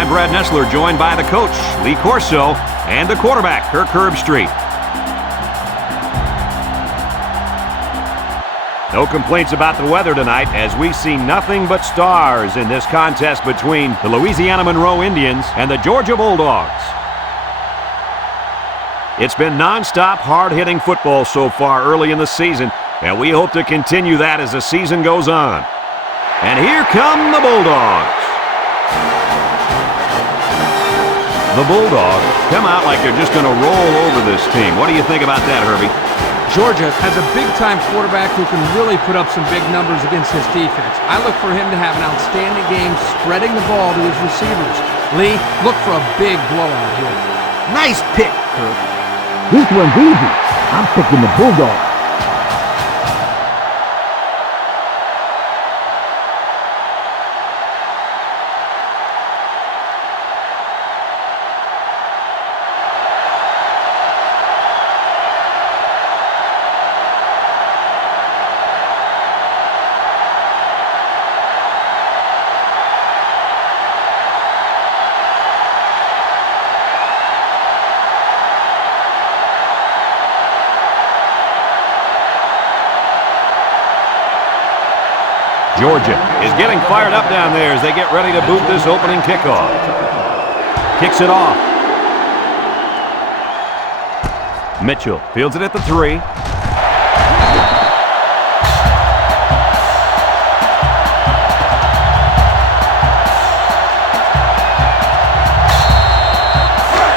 I'm Brad Nessler, joined by the coach, Lee Corso, and the quarterback, Kirk Herbstreit. No complaints about the weather tonight, as we see nothing but stars in this contest between the Louisiana Monroe Indians and the Georgia Bulldogs. It's been non-stop, hard-hitting football so far early in the season, and we hope to continue that as the season goes on. And here come the Bulldogs. The Bulldogs come out like they're just going to roll over this team. What do you think about that, Herbie? Georgia has a big-time quarterback who can really put up some big numbers against his defense. I look for him to have an outstanding game spreading the ball to his receivers. Lee, look for a big blowout here. Nice pick, Kirk. This one's easy. I'm picking the Bulldogs. Georgia is getting fired up down there as they get ready to boot this opening kickoff. Kicks it off. Mitchell fields it at the 3.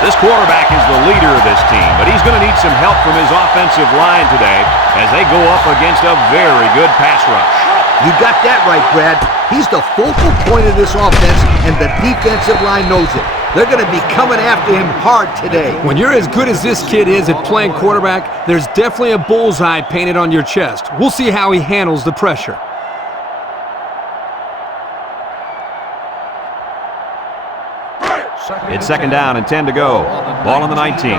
This quarterback is the leader of this team, but he's going to need some help from his offensive line today as they go up against a very good pass rush. You got that right, Brad. He's the focal point of this offense, and the defensive line knows it. They're going to be coming after him hard today. When you're as good as this kid is at playing quarterback, there's definitely a bullseye painted on your chest. We'll see how he handles the pressure. It's second down and 10 to go. Ball on the 19.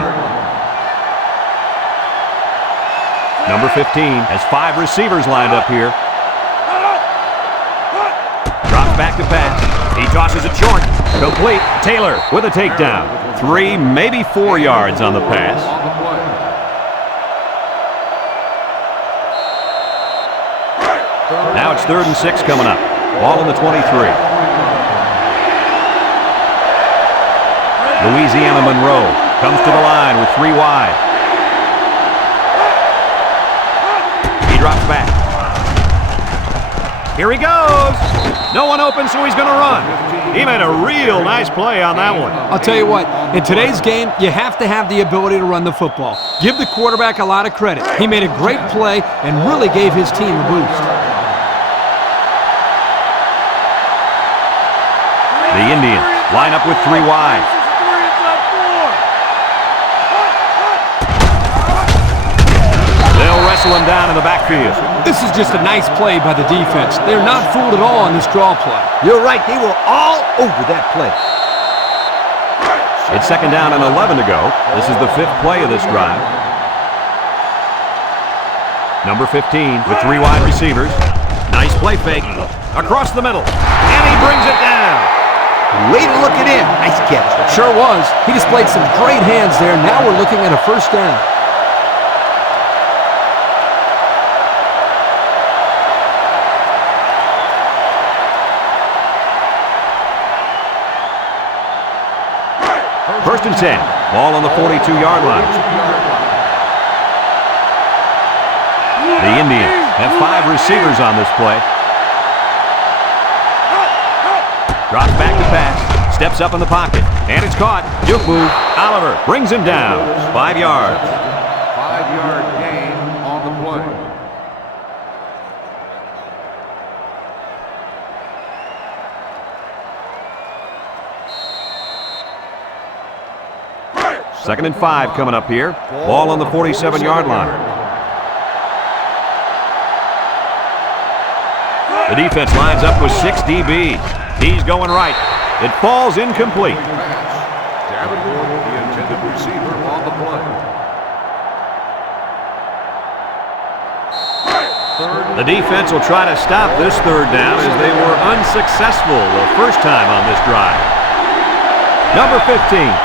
Number 15 has 5 receivers lined up here. Drops back to pass. He tosses it short. Complete. Taylor with a takedown. 3, maybe 4 yards on the pass. Now it's 3rd and 6 coming up. Ball on the 23. Louisiana Monroe comes to the line with 3 wide. He drops back. Here he goes. No one open, so he's going to run. He made a real nice play on that one. I'll tell you what, in today's game, you have to have the ability to run the football. Give the quarterback a lot of credit. He made a great play and really gave his team a boost. The Indians line up with 3 wide. They'll wrestle him down in the backfield. This is just a nice play by the defense. They're not fooled at all on this draw play. You're right. They were all over that play. It's second down and 11 to go. This is the 5th play of this drive. Number 15 with 3 wide receivers. Nice play fake. Across the middle. And he brings it down. Way to look it in. Nice catch. Sure was. He displayed some great hands there. Now we're looking at a first down. First and 10. Ball on the 42-yard line. The Indians have 5 receivers on this play. Drops back to pass. Steps up in the pocket. And it's caught. Juke move. Oliver brings him down. 5 yards. 5-yard gain on the play. Second and 5 coming up here. Ball on the 47-yard line. The defense lines up with 6 DBs. He's going right. It falls incomplete. Davenport, the intended receiver, on the play. The defense will try to stop this 3rd down as they were unsuccessful the first time on this drive. Number 15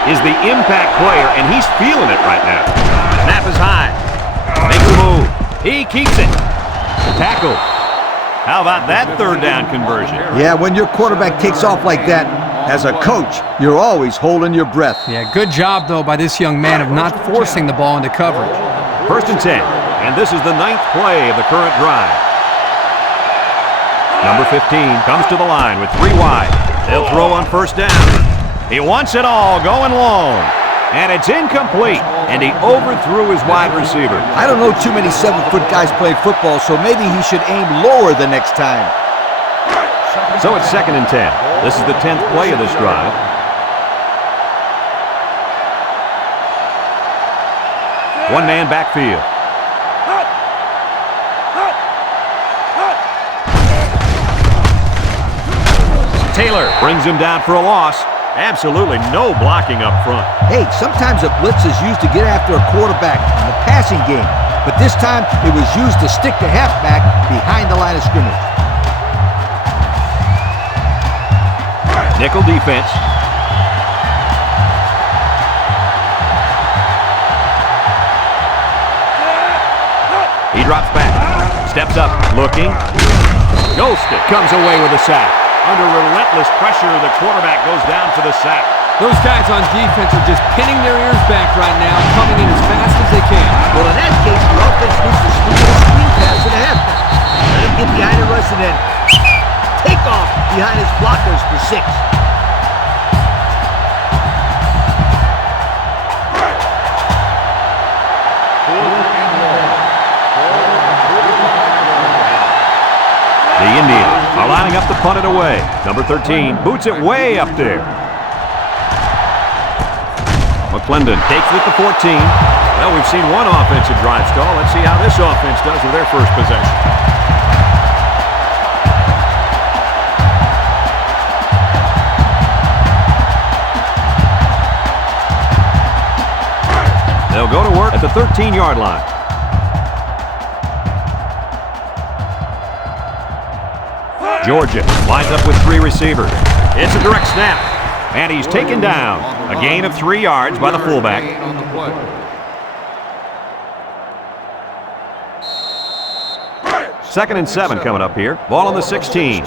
is the impact player, and he's feeling it right now. Snap is high. Makes the move. He keeps it. Tackle. How about that third down conversion? Yeah, when your quarterback takes off like that, as a coach, you're always holding your breath. Yeah, good job, though, by this young man of not forcing the ball into coverage. 1st and 10, and this is the 9th play of the current drive. Number 15 comes to the line with 3 wide. They'll throw on 1st down. He wants it all going long, and it's incomplete, and he overthrew his wide receiver. I don't know too many 7-foot guys playing football, so maybe he should aim lower the next time. So it's 2nd and 10. This is the 10th play of this drive. One man backfield. Taylor brings him down for a loss. Absolutely no blocking up front. Hey, sometimes a blitz is used to get after a quarterback in the passing game, but this time it was used to stick the halfback behind the line of scrimmage. Nickel defense. He drops back. Steps up. Looking. Ghosted. Comes away with a sack. Under relentless pressure, the quarterback goes down for the sack. Those guys on defense are just pinning their ears back right now, coming in as fast as they can. Well, in that case, the offense needs to sneak a screen pass to the halfback. Let him get behind the rush and then take off behind his blockers for 6. The Indians are lining up to punt it away. Number 13 boots it way up there. McClendon takes it at the 14. Well, we've seen one offensive drive stall. Let's see how this offense does with their first possession. They'll go to work at the 13-yard line. Georgia lines up with 3 receivers. It's a direct snap, and he's taken down. A gain of 3 yards by the fullback. 2nd and 7 coming up here. Ball on the 16.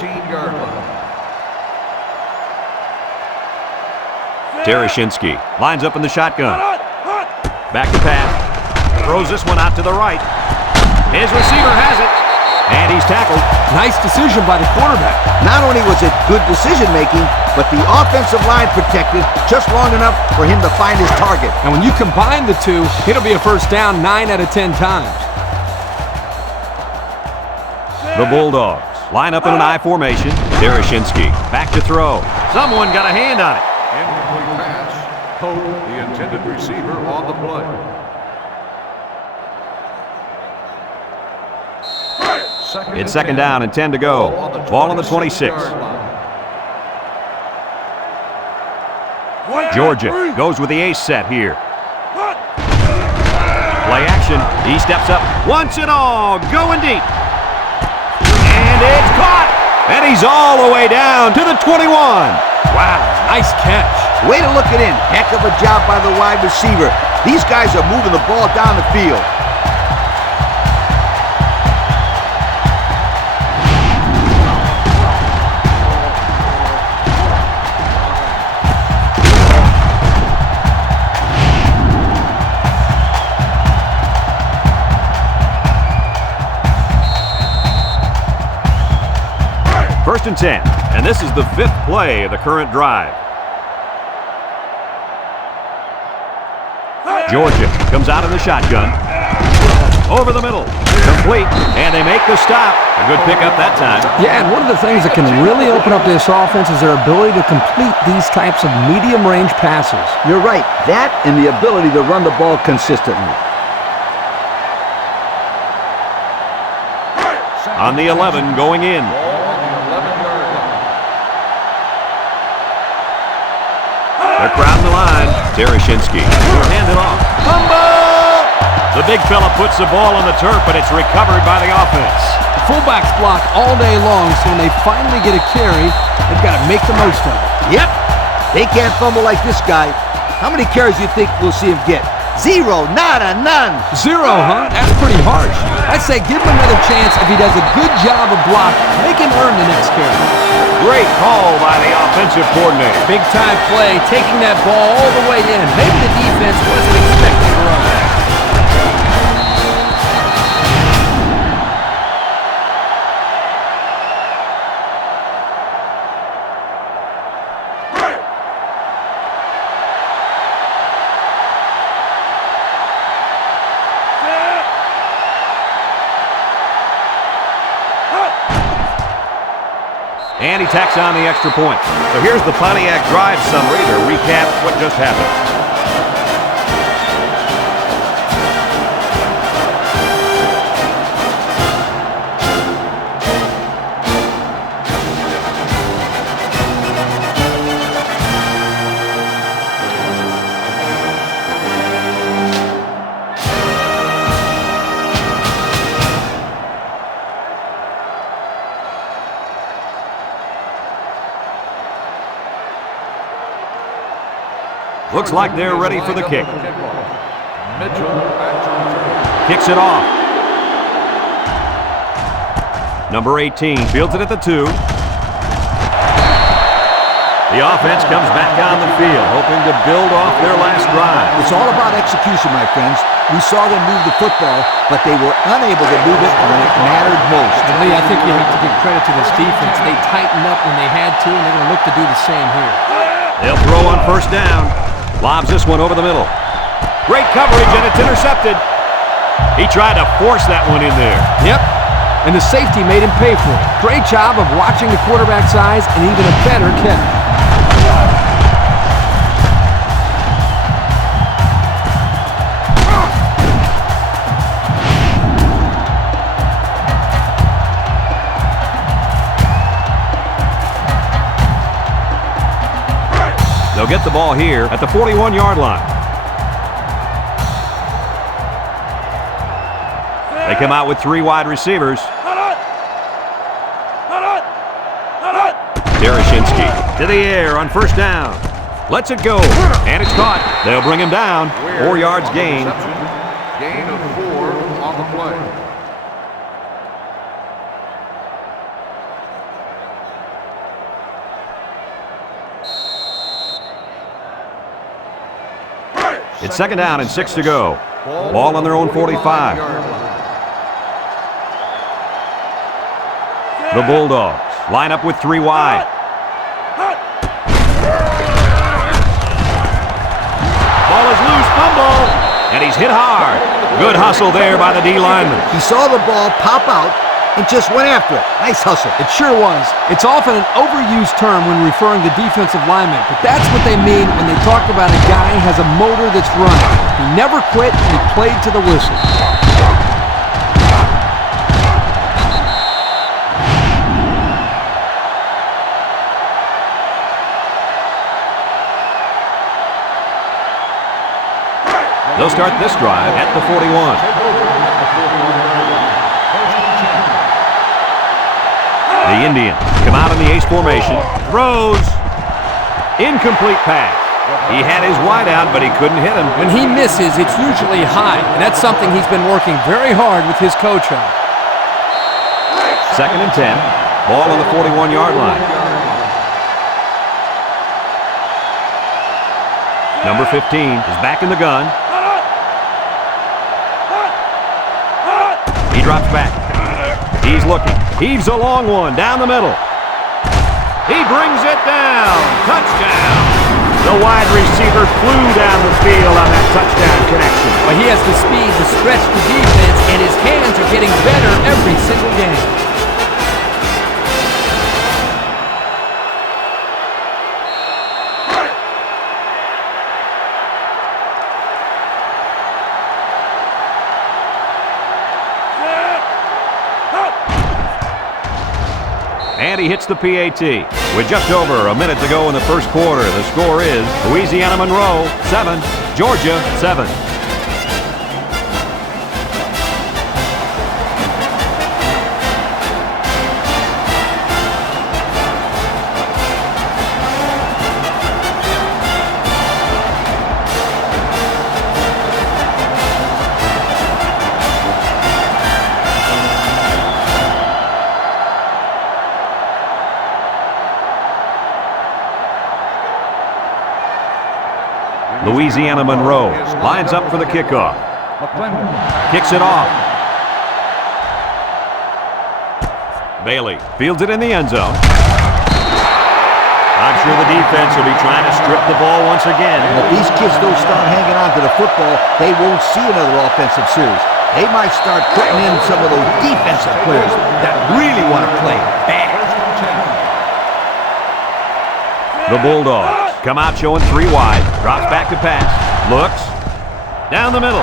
Tereshinski lines up in the shotgun. Back to pass. Throws this one out to the right. His receiver has it. And he's tackled. Nice decision by the quarterback. Not only was it good decision-making, but the offensive line protected just long enough for him to find his target. And when you combine the two, it'll be a first down 9 out of 10 times. The Bulldogs line up in an I formation. Tereshinski back to throw. Someone got a hand on it. Incomplete pass. Pope, the intended receiver, on the play. It's 2nd down and 10 to go. Ball on the 26. Georgia goes with the ace set here. Play action. He steps up. Wants it all. Going deep. And it's caught. And he's all the way down to the 21. Wow, nice catch. Way to look it in. Heck of a job by the wide receiver. These guys are moving the ball down the field. First and 10, and this is the 5th play of the current drive. Georgia comes out in the shotgun. Over the middle. Complete, and they make the stop. A good pickup that time. Yeah, and one of the things that can really open up this offense is their ability to complete these types of medium-range passes. You're right. That and the ability to run the ball consistently. On the 11 going in. They're crowding the line. Tereshinski will hand it off. Fumble! The big fella puts the ball on the turf, but it's recovered by the offense. Fullbacks block all day long, so when they finally get a carry, they've got to make the most of it. Yep. They can't fumble like this guy. How many carries do you think we'll see him get? 0, nada, none. 0, huh? That's pretty harsh. I'd say give him another chance. If he does a good job of blocking, make him earn the next carry. Great call by the offensive coordinator. Big time play, taking that ball all the way in. Maybe the defense wasn't expecting to run that. And he tacks on the extra point. So here's the Pontiac drive summary to recap what just happened. Looks like they're ready for the kick. Kicks it off. Number 18 fields it at the 2. The offense comes back on the field, hoping to build off their last drive. It's all about execution, my friends. We saw them move the football, but they were unable to move it when it mattered most. And Lee, I think you have to give credit to this defense. They tightened up when they had to, and they're going to look to do the same here. They'll throw on first down. Lobs this one over the middle. Great coverage, and it's intercepted. He tried to force that one in there. Yep, and the safety made him pay for it. Great job of watching the quarterback's eyes, and even a better catch. They'll get the ball here at the 41-yard line. They come out with 3 wide receivers. Derashinsky to the air on first down. Lets it go, and it's caught. They'll bring him down. 4 yards gain. Gain of 4 on the play. It's second down and 6 to go. Ball on their own 45. The Bulldogs line up with 3 wide. Ball is loose, fumble, and he's hit hard. Good hustle there by the D lineman. He saw the ball pop out and just went after it. Nice hustle. It sure was. It's often an overused term when referring to defensive linemen, but that's what they mean when they talk about a guy who has a motor that's running. He never quit, and he played to the whistle. They'll start this drive at the 41. The Indians come out in the ace formation. Throws. Incomplete pass. He had his wide out, but he couldn't hit him. When he misses, it's usually high, and that's something he's been working very hard with his coach on. Second and 10. Ball on the 41-yard line. Number 15 is back in the gun. He drops back. He's looking. Heaves a long one down the middle. He brings it down. Touchdown. The wide receiver flew down the field on that touchdown connection. But he has the speed to stretch the defense, and his hands are getting better every single game. And he hits the PAT. With just over a minute to go in the first quarter, the score is Louisiana Monroe 7, Georgia 7. Louisiana Monroe lines up for the kickoff. Kicks it off. Bailey fields it in the end zone. I'm sure the defense will be trying to strip the ball once again. And if these kids don't start hanging on to the football, they won't see another offensive series. They might start putting in some of those defensive players that really want to play bad. The Bulldogs come out showing 3 wide. Drops back to pass. Looks. Down the middle.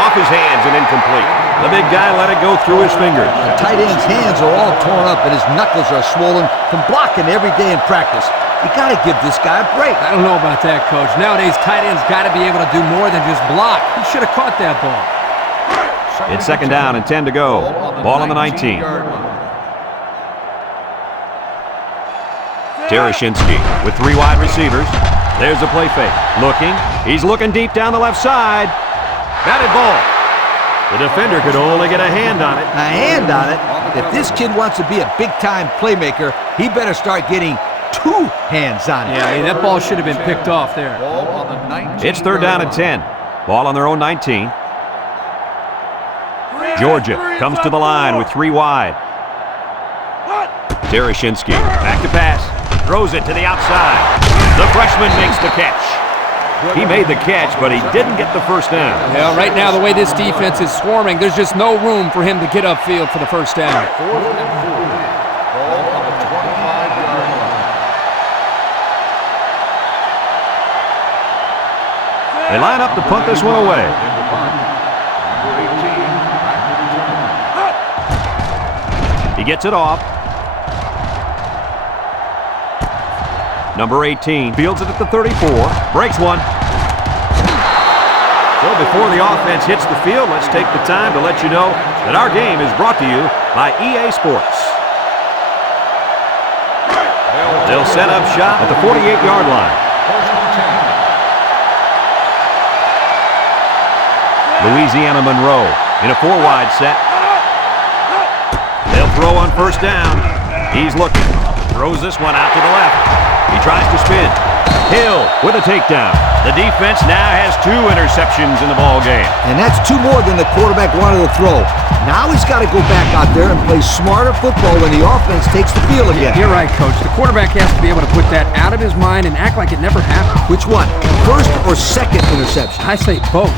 Off his hands and incomplete. The big guy let it go through his fingers. The tight end's hands are all torn up and his knuckles are swollen from blocking every day in practice. You got to give this guy a break. I don't know about that, Coach. Nowadays, tight ends got to be able to do more than just block. He should have caught that ball. It's second down and 10 to go. Ball on the 19. Tereshinski with 3 wide receivers. There's a play fake. Looking. He's looking deep down the left side. Batted ball. The defender could only get a hand on it. A hand on it? If this kid wants to be a big-time playmaker, he better start getting 2 hands on it. Yeah, that ball should have been picked off there. It's third down and 10. Ball on their own 19. Georgia comes to the line with 3 wide. Tereshinski back to pass. Throws it to the outside. The freshman makes the catch. He made the catch, but he didn't get the first down. Yeah, right now, the way this defense is swarming, there's just no room for him to get upfield for the first down. 4th and 4. Ball on the 25-yard line. They line up to punt this one away. He gets it off. Number 18 fields it at the 34. Breaks one. So before the offense hits the field, let's take the time to let you know that our game is brought to you by EA Sports. They'll set up shop at the 48-yard line. Louisiana Monroe in a 4-wide set. They'll throw on first down. He's looking. Throws this one out to the left. He tries to spin. Hill with a takedown. The defense now has 2 interceptions in the ball game. And that's 2 more than the quarterback wanted to throw. Now he's got to go back out there and play smarter football when the offense takes the field again. You're right, Coach. The quarterback has to be able to put that out of his mind and act like it never happened. Which one? First or second interception? I say both.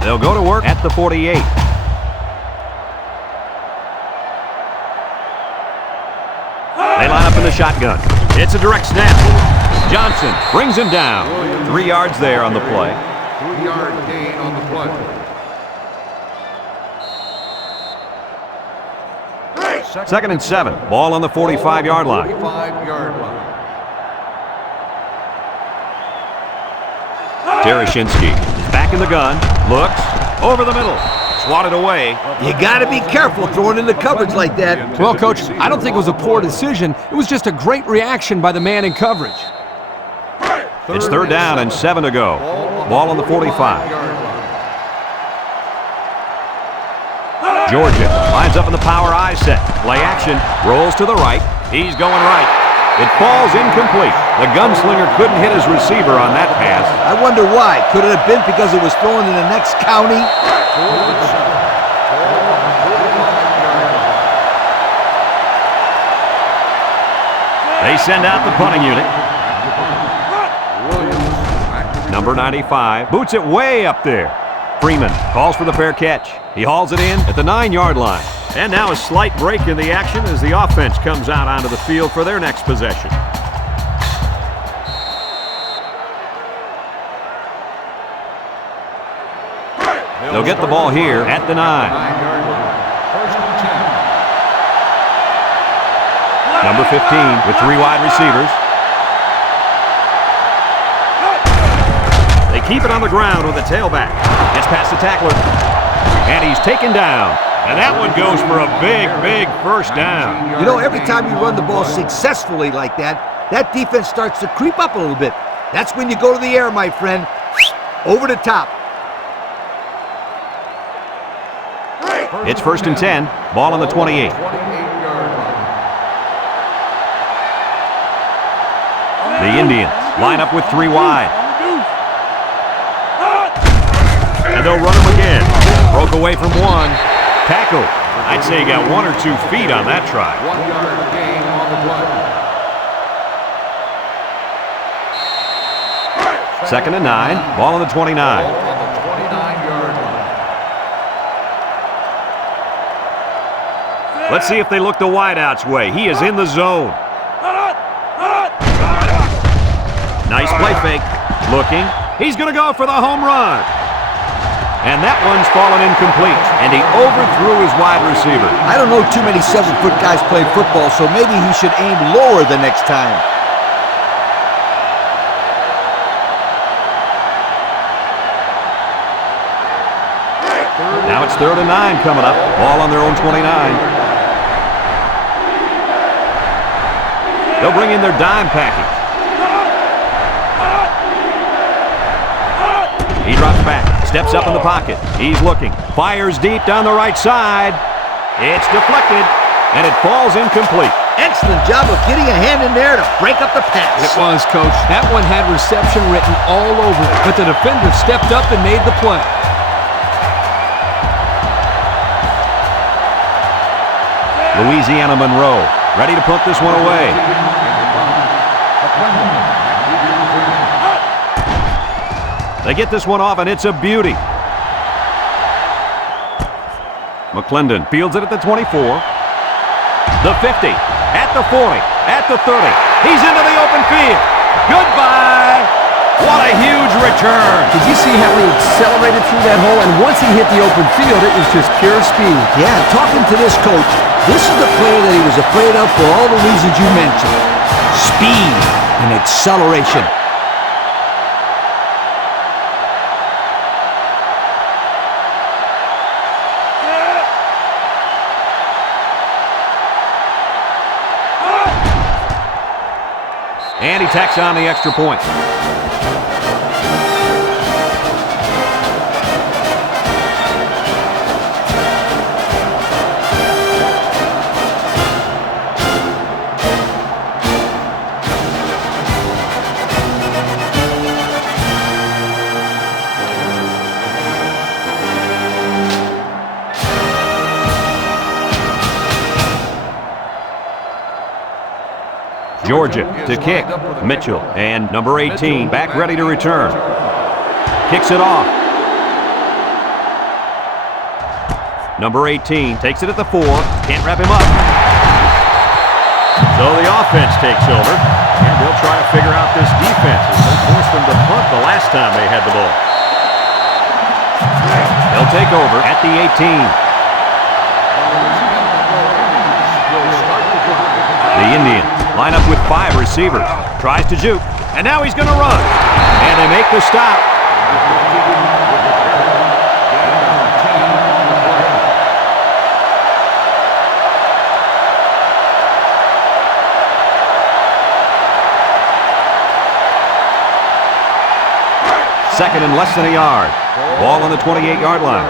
They'll go to work at the 48. They line up in the shotgun. It's a direct snap. Johnson brings him down. 3 yards there on the play. 3-yard gain on the play. Second and 7. Ball on the 45-yard line. 45-yard line. Tereshinski is back in the gun. Looks. Over the middle. Swatted away. You got to be careful throwing into coverage like that. Well, Coach, I don't think it was a poor decision. It was just a great reaction by the man in coverage. It's third down and 7 to go. Ball on the 45. Georgia lines up in the power I set. Play action. Rolls to the right. He's going right. It falls incomplete. The gunslinger couldn't hit his receiver on that pass. I wonder why. Could it have been because it was thrown in the next county? They send out the punting unit. Number 95 boots it way up there. Freeman calls for the fair catch. He hauls it in at the 9-yard line. And now a slight break in the action as the offense comes out onto the field for their next possession. They'll get the ball here at the 9. 9-yard line. First and 10. Number 15 with 3 wide receivers. They keep it on the ground with the tailback. Gets past the tackler. And he's taken down. And that one goes for a big, big first down. You know, every time you run the ball successfully like that, that defense starts to creep up a little bit. That's when you go to the air, my friend. Over the top. It's 1st and 10. Ball on the 28. 28-yard line. The Indians line up with 3 wide. And they'll run him again. Broke away from 1. Tackle. I'd say he got 1 or 2 feet on that try. 1-yard gain on the play. 2nd and 9. Ball on the 29. Ball on the 29-yard line. Let's see if they look the wideout's way. He is in the zone. Nice play fake. Looking. He's going to go for the home run. And that one's fallen incomplete. And he overthrew his wide receiver. I don't know too many 7-foot guys playing football, so maybe he should aim lower the next time. Now it's 3rd and 9 coming up. Ball on their own 29. They'll bring in their dime package. He drops back, steps up in the pocket. He's looking, fires deep down the right side. It's deflected, and it falls incomplete. Excellent job of getting a hand in there to break up the pass. It was, Coach. That one had reception written all over it, but the defender stepped up and made the play. Louisiana Monroe, ready to pump this one away. They get this one off, and it's a beauty. McClendon fields it at the 24, the 50, at the 40, at the 30. He's into the open field. Goodbye. What a huge return. Did you see how he accelerated through that hole? And once he hit the open field, it was just pure speed. Yeah, talking to this coach, this is the player that he was afraid of for all the reasons you mentioned. Speed and acceleration. And he tacks on the extra point. Georgia to kick. Mitchell and number 18 back ready to return. Kicks it off. Number 18 takes it at the 4. Can't wrap him up. So the offense takes over. And they'll try to figure out this defense as they forced them to punt the last time they had the ball. They'll take over at the 18. The Indians line up with 5 receivers. Tries to juke, and now he's going to run. And they make the stop. Second and less than a yard. Ball on the 28-yard line.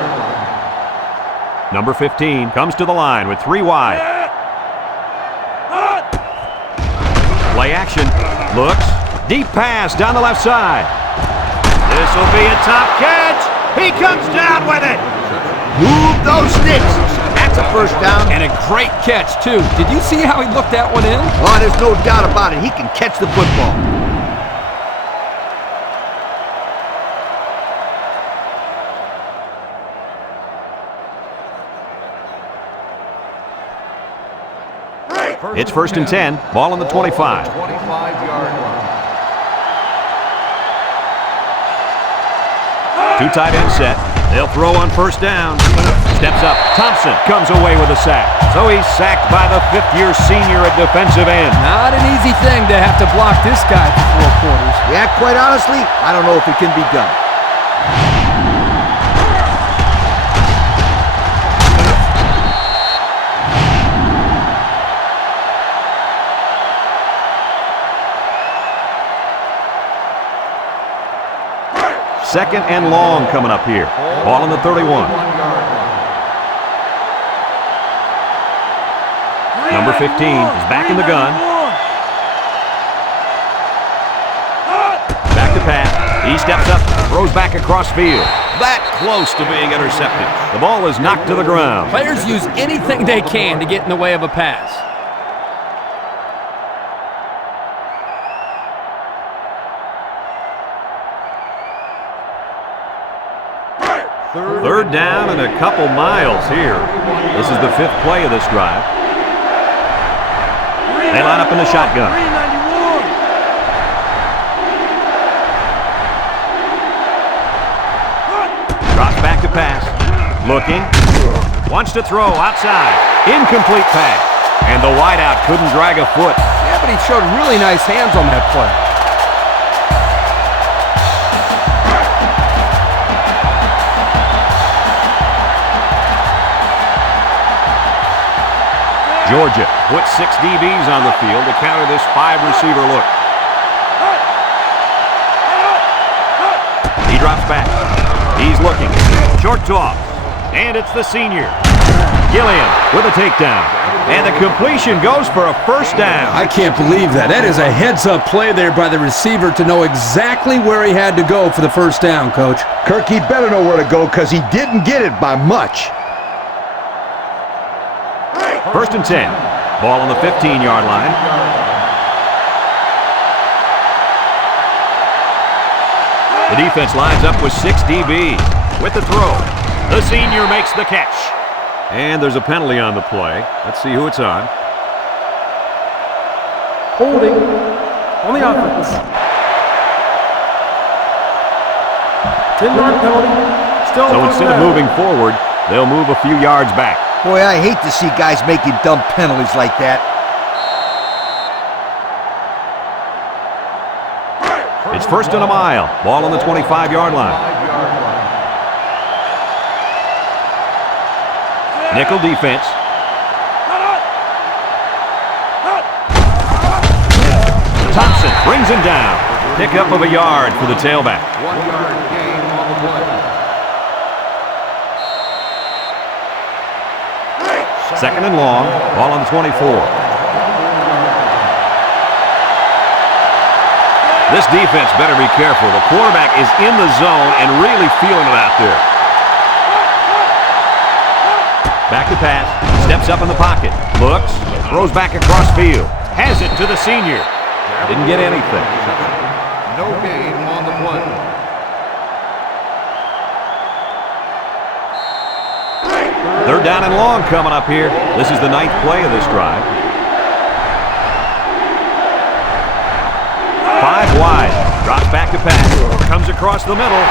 Number 15 comes to the line with 3 wide. Play action. Looks. Deep pass down the left side. This will be a top catch. He comes down with it. Move those sticks. That's a first down. And a great catch, too. Did you see how he looked that one in? Oh, there's no doubt about it. He can catch the football. It's 1st and 10. Ball on the 25. 25-yard line. 2 tight end set. They'll throw on first down. Steps up. Thompson comes away with a sack. So he's sacked by the 5th-year senior at defensive end. Not an easy thing to have to block this guy for 4 quarters. Yeah, quite honestly, I don't know if it can be done. Second and long coming up here. Ball on the 31. Number 15 is back in the gun. Back to pass. He steps up, throws back across field. That close to being intercepted. The ball is knocked to the ground. Players use anything they can to get in the way of a pass. Third down and a couple miles here. This is the 5th play of this drive. They line up in the shotgun. Drops back to pass. Looking. Wants to throw outside. Incomplete pass. And the wideout couldn't drag a foot. Yeah, but he showed really nice hands on that play. Georgia puts 6 DBs on the field to counter this 5-receiver look. He drops back. He's looking. Short toss. And it's the senior. Gilliam with a takedown. And the completion goes for a first down. I can't believe that. That is a heads-up play there by the receiver to know exactly where he had to go for the first down, Coach. Kirk, he better know where to go because he didn't get it by much. First and 10. Ball on the 15-yard line. The defense lines up with 6 DBs. With the throw, the senior makes the catch. And there's a penalty on the play. Let's see who it's on. Holding on the offense. 10-yard penalty. Still So instead of moving forward, they'll move a few yards back. Boy, I hate to see guys making dumb penalties like that. It's first and a mile. Ball on the 25-yard line. Nickel defense. Thompson brings him down. Pickup of a yard for the tailback. 1-yard gain on the play. Second and long. Ball on the 24. This defense better be careful. The quarterback is in the zone and really feeling it out there. Back to pass. Steps up in the pocket. Looks. Throws back across field. Has it to the senior. Didn't get anything. No gain on the play. Third down and long coming up here. This is the 9th play of this drive. 5 wide. Drops back to pass. Comes across the middle.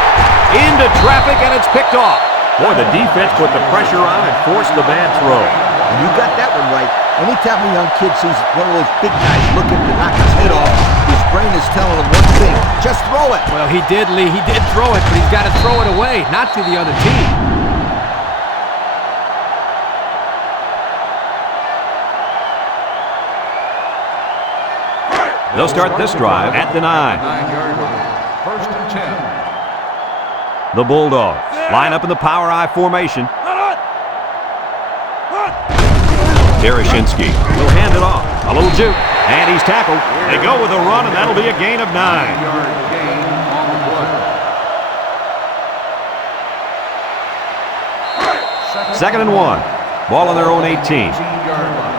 Into traffic, and it's picked off. Boy, the defense put the pressure on and forced the bad throw. And you got that one right. Anytime a young kid sees one of those big guys looking to knock his head off, his brain is telling him one thing: just throw it. Well, he did, Lee. He did throw it, but he's got to throw it away, not to the other team. They'll start this drive at the 9. 9-yard line. First and 10. The Bulldogs line up in the power I formation. Tereshinski will hand it off. A little juke, and he's tackled. They go with a run, and that'll be a gain of 9. 9-yard gain on the play. Second and 1. Ball on their own 18. 18-yard line.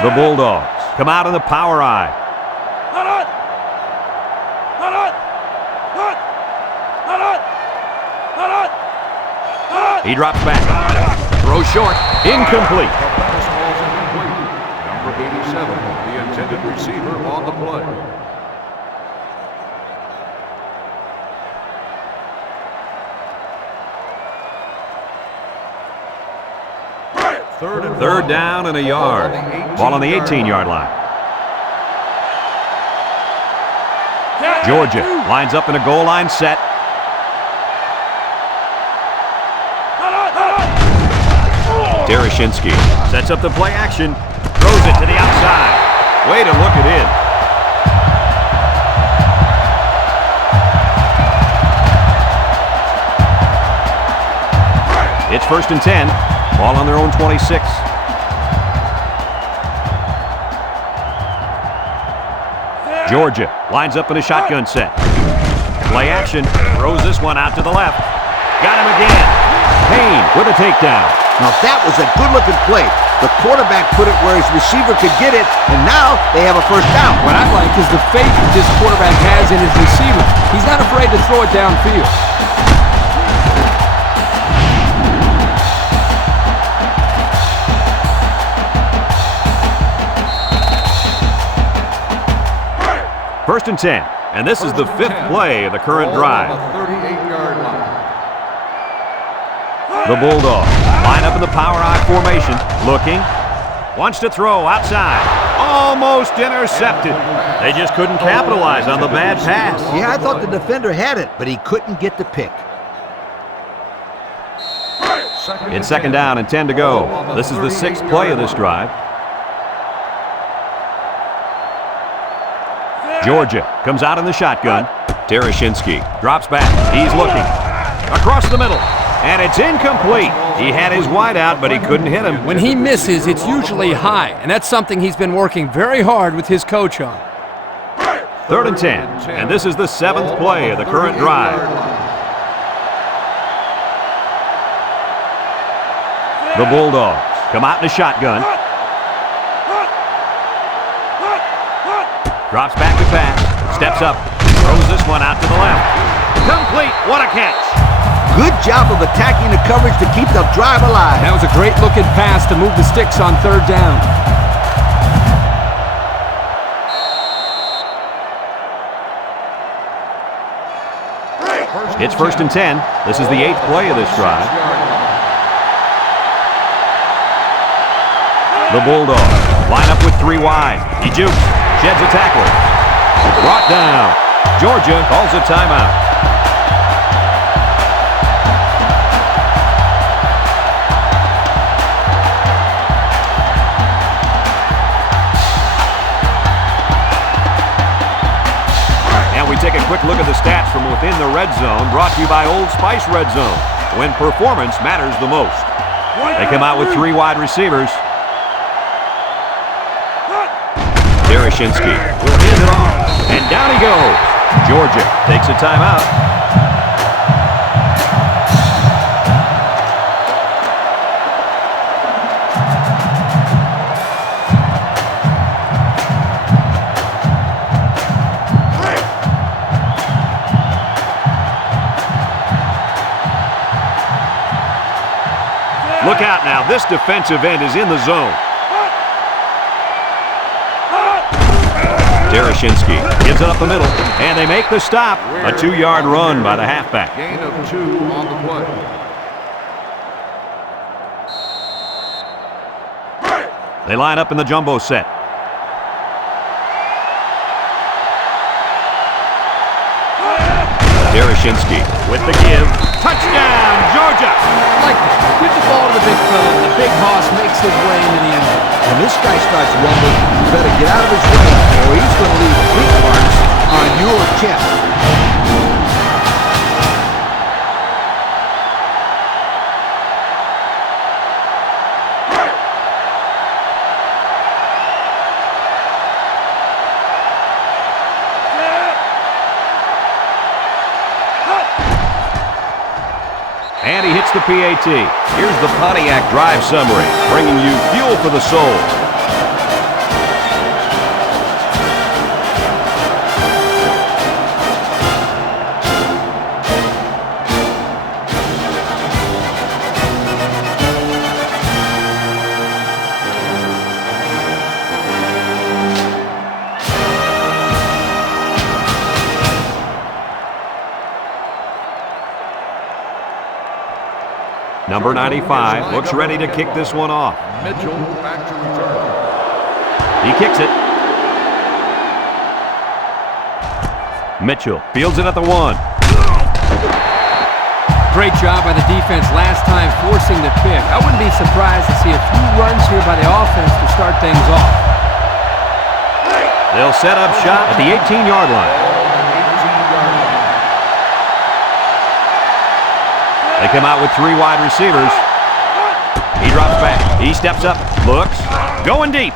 The Bulldogs come out in the power I. He drops back. Throw short. Incomplete. The pass falls incomplete. Number 87, the intended receiver on the play. Third down and a yard. Ball on the 18-yard line. Georgia lines up in a goal line set. Tereshinski sets up the play action. Throws it to the outside. Way to look it in. It's first and 10. Ball on their own 26. Georgia lines up in a shotgun set. Play action. Throws this one out to the left. Got him again. Payne with a takedown. Now that was a good-looking play. The quarterback put it where his receiver could get it, and now they have a first down. What I like is the faith that this quarterback has in his receiver. He's not afraid to throw it downfield. First and 10, and this is the fifth play of the current drive. 38-yard line. The Bulldogs line up in the power I formation. Looking. Wants to throw outside. Almost intercepted. They just couldn't capitalize on the bad pass. Yeah, I thought the defender had it, but he couldn't get the pick. It's second down and 10 to go. This is the sixth play of this drive. Georgia comes out in the shotgun. Tereshinski drops back. He's looking. Across the middle. And it's incomplete. He had his wide out, but he couldn't hit him. When he misses, it's usually high, and that's something he's been working very hard with his coach on. Third and 10. And this is the seventh play of the current drive. The Bulldogs come out in a shotgun. Drops back to pass. Steps up. Throws this one out to the left. Complete. What a catch. Good job of attacking the coverage to keep the drive alive. That was a great looking pass to move the sticks on third down. It's first and 10. This is the eighth play of this drive. The Bulldogs line up with three wide. He jukes. Sheds a tackle. Brought down. Georgia calls a timeout. And we take a quick look at the stats from within the red zone, brought to you by Old Spice Red Zone, when performance matters the most. They come out with three wide receivers. Tereshinski will hand it off, and down he goes. Georgia takes a timeout. Look out now. This defensive end is in the zone. Tereshinski gives it up the middle, and they make the stop. A 2-yard run by the halfback. Gain of 2 on the play. They line up in the jumbo set. Tereshinski with the give. Touchdown, Georgia! Like that. Give the ball to the big fella, and the big hoss makes his way into the end zone. When this guy starts rumbling, you better get out of his way, or he's going to leave cleat marks on your chest. And he hits the PAT. Here's the Pontiac Drive Summary, bringing you fuel for the soul. Number 95 looks ready to kick this one off. Mitchell back to return. He kicks it. Mitchell fields it at the 1. Great job by the defense last time forcing the pick. I wouldn't be surprised to see a few runs here by the offense to start things off. They'll set up shop at the 18-yard line. They come out with three wide receivers. He He steps up, looks, going deep.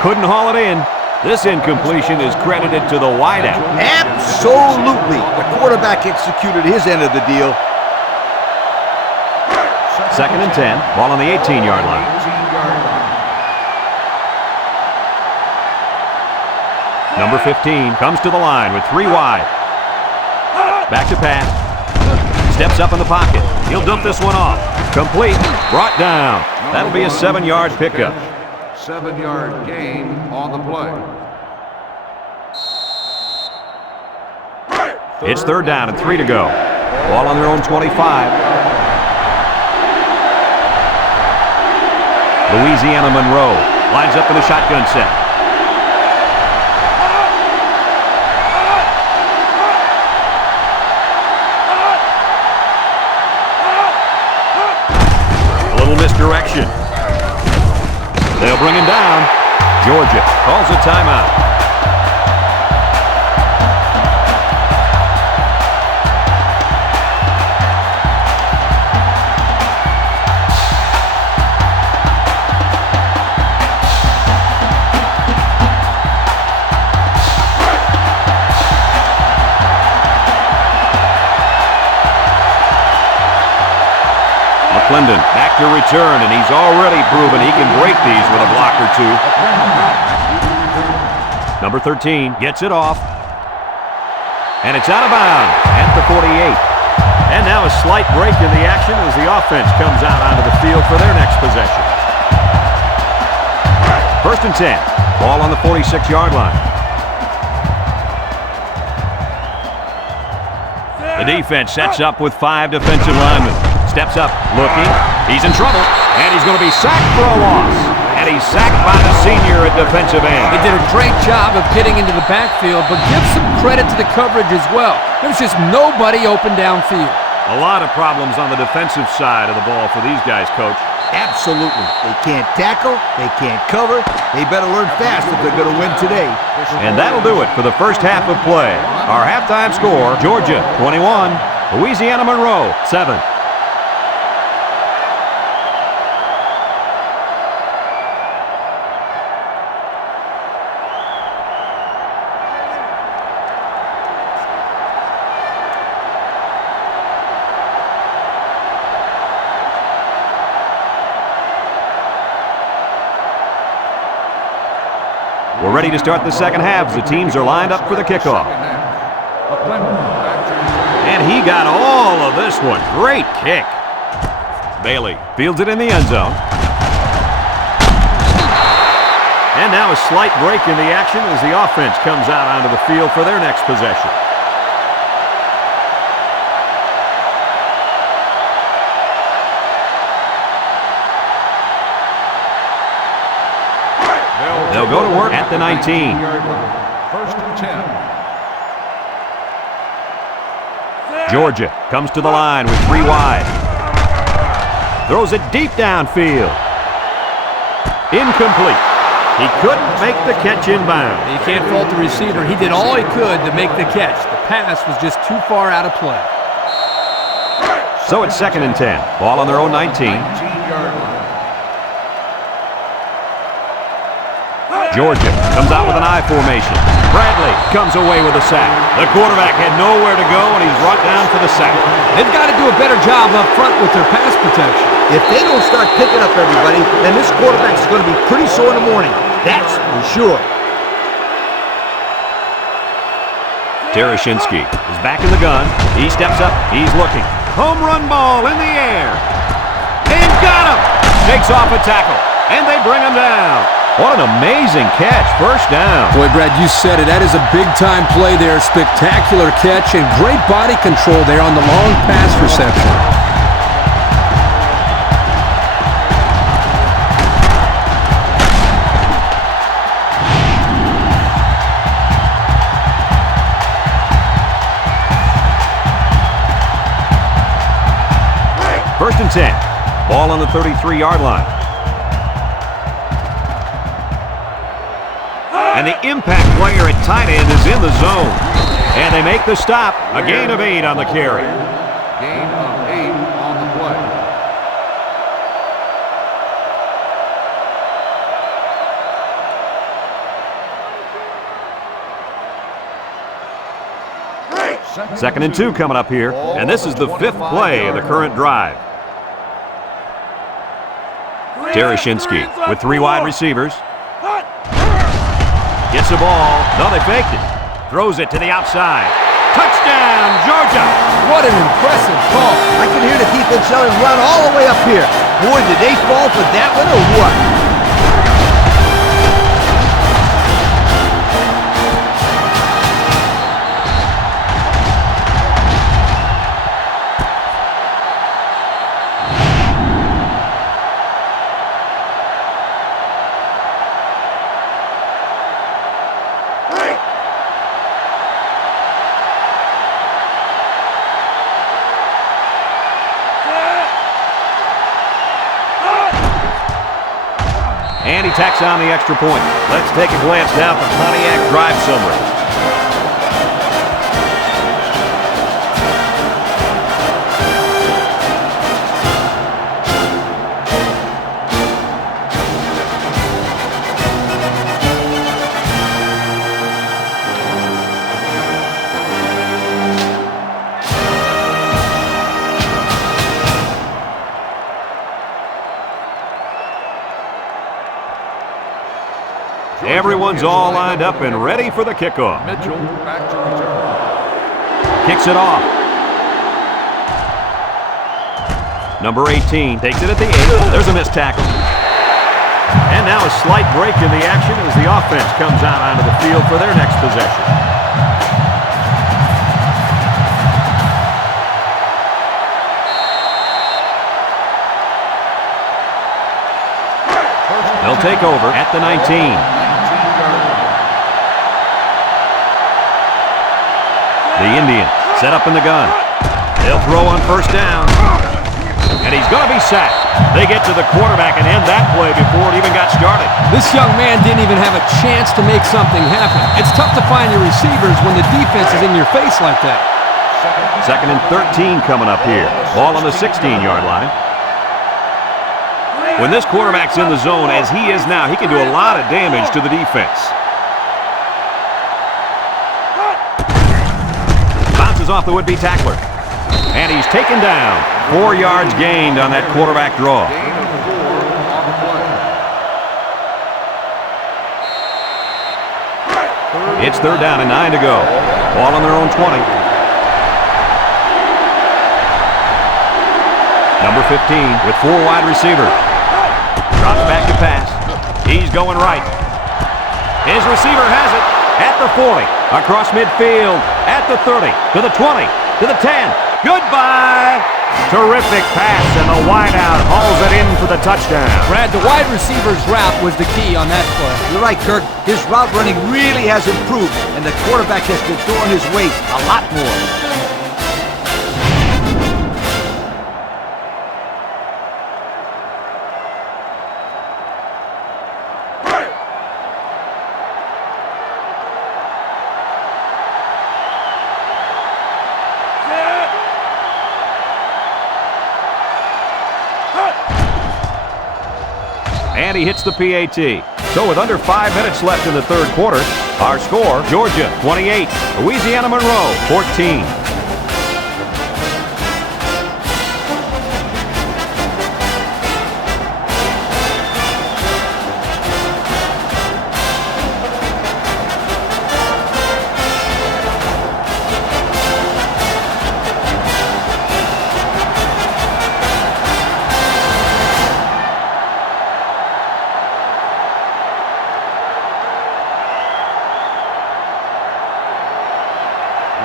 Couldn't haul it in. This incompletion is credited to the wideout. Absolutely. The quarterback executed his end of the deal. 2nd and 10. Ball on the 18-yard line. Number 15 comes to the line with 3 wide. Back to pass. Steps up in the pocket. He'll dump this one off. Complete. Brought down. That'll be a 7-yard pickup. 7-yard gain on the play. It's 3rd down and 3 to go. Ball on their own 25. Louisiana Monroe lines up in a shotgun set. A little misdirection. They'll bring him down. Georgia calls a timeout. Clendon back to return, and he's already proven he can break these with a block or two. Number 13 gets it off. And it's out of bounds at the 48. And now a slight break in the action as the offense comes out onto the field for their next possession. 1st and 10. Ball on the 46-yard line. The defense sets up with 5 defensive linemen. Steps up, looking. He's in trouble, and he's going to be sacked for a loss. And he's sacked by the senior at defensive end. They did a great job of getting into the backfield, but give some credit to the coverage as well. There was just nobody open downfield. A lot of problems on the defensive side of the ball for these guys, Coach. Absolutely. They can't tackle. They can't cover. They better learn fast if they're going to win today. And that'll do it for the first half of play. Our halftime score, Georgia 21, Louisiana Monroe 7. We're ready to start the second half as the teams are lined up for the kickoff. And he got all of this one. Great kick. Bailey fields it in the end zone. And now a slight break in the action as the offense comes out onto the field for their next possession. They'll go to work at the 19. 1st and 10. Georgia comes to the line with 3 wide. Throws it deep downfield. Incomplete. He couldn't make the catch inbound. You can't fault the receiver. He did all he could to make the catch. The pass was just too far out of play. So it's 2nd and 10. Ball on their own 19. 19-yard line. Georgia comes out with an I formation. Bradley comes away with a sack. The quarterback had nowhere to go, and he's brought down for the sack. They've got to do a better job up front with their pass protection. If they don't start picking up everybody, then this quarterback's going to be pretty sore in the morning. That's for sure. Tereshinski is back in the gun. He steps up. He's looking. Home run ball in the air. And got him. Takes off a tackle. And they bring him down. What an amazing catch. First down. Boy, Brad, you said it. That is a big-time play there. Spectacular catch and great body control there on the long pass reception. First and 10. Ball on the 33-yard line. And the impact player at tight end is in the zone. And they make the stop. A gain of 8 on the carry. Gain of 8 on the play. Second and 2 coming up here, and this is the 5th play of the current drive. Tereshinski with 3 wide receivers. Gets the ball. No, they faked it. Throws it to the outside. Touchdown, Georgia! What an impressive call. I can hear the defense yelling, run all the way up here. Boy, did they fall for that one or what? And he tacks on the extra point. Let's take a glance now at the Pontiac drive summary. Everyone's all lined up and ready for the kickoff. Mitchell back to return. Kicks it off. Number 18 takes it at the 8. There's a missed tackle. And now a slight break in the action as the offense comes out onto the field for their next possession. They'll take over at the 19. The Indians set up in the gun. They'll throw on first down. And he's going to be sacked. They get to the quarterback and end that play before it even got started. This young man didn't even have a chance to make something happen. It's tough to find your receivers when the defense is in your face like that. Second and 13 coming up here. Ball on the 16-yard line. When this quarterback's in the zone, as he is now, he can do a lot of damage to the defense. Off the would-be tackler. And he's taken down. 4 yards gained on that quarterback draw. Gain of 4 on the play. It's third down and 9 to go. Ball on their own 20. Number 15 with 4 wide receivers. Drops back to pass. He's going right. His receiver has it at the 40. Across midfield, at the 30, to the 20, to the 10. Goodbye! Terrific pass, and the wideout hauls it in for the touchdown. Brad, the wide receiver's route was the key on that play. You're right, Kirk. His route running really has improved, and the quarterback has been throwing his weight a lot more. And he hits the PAT. So with under 5 minutes left in the third quarter, our score, Georgia 28, Louisiana Monroe 14.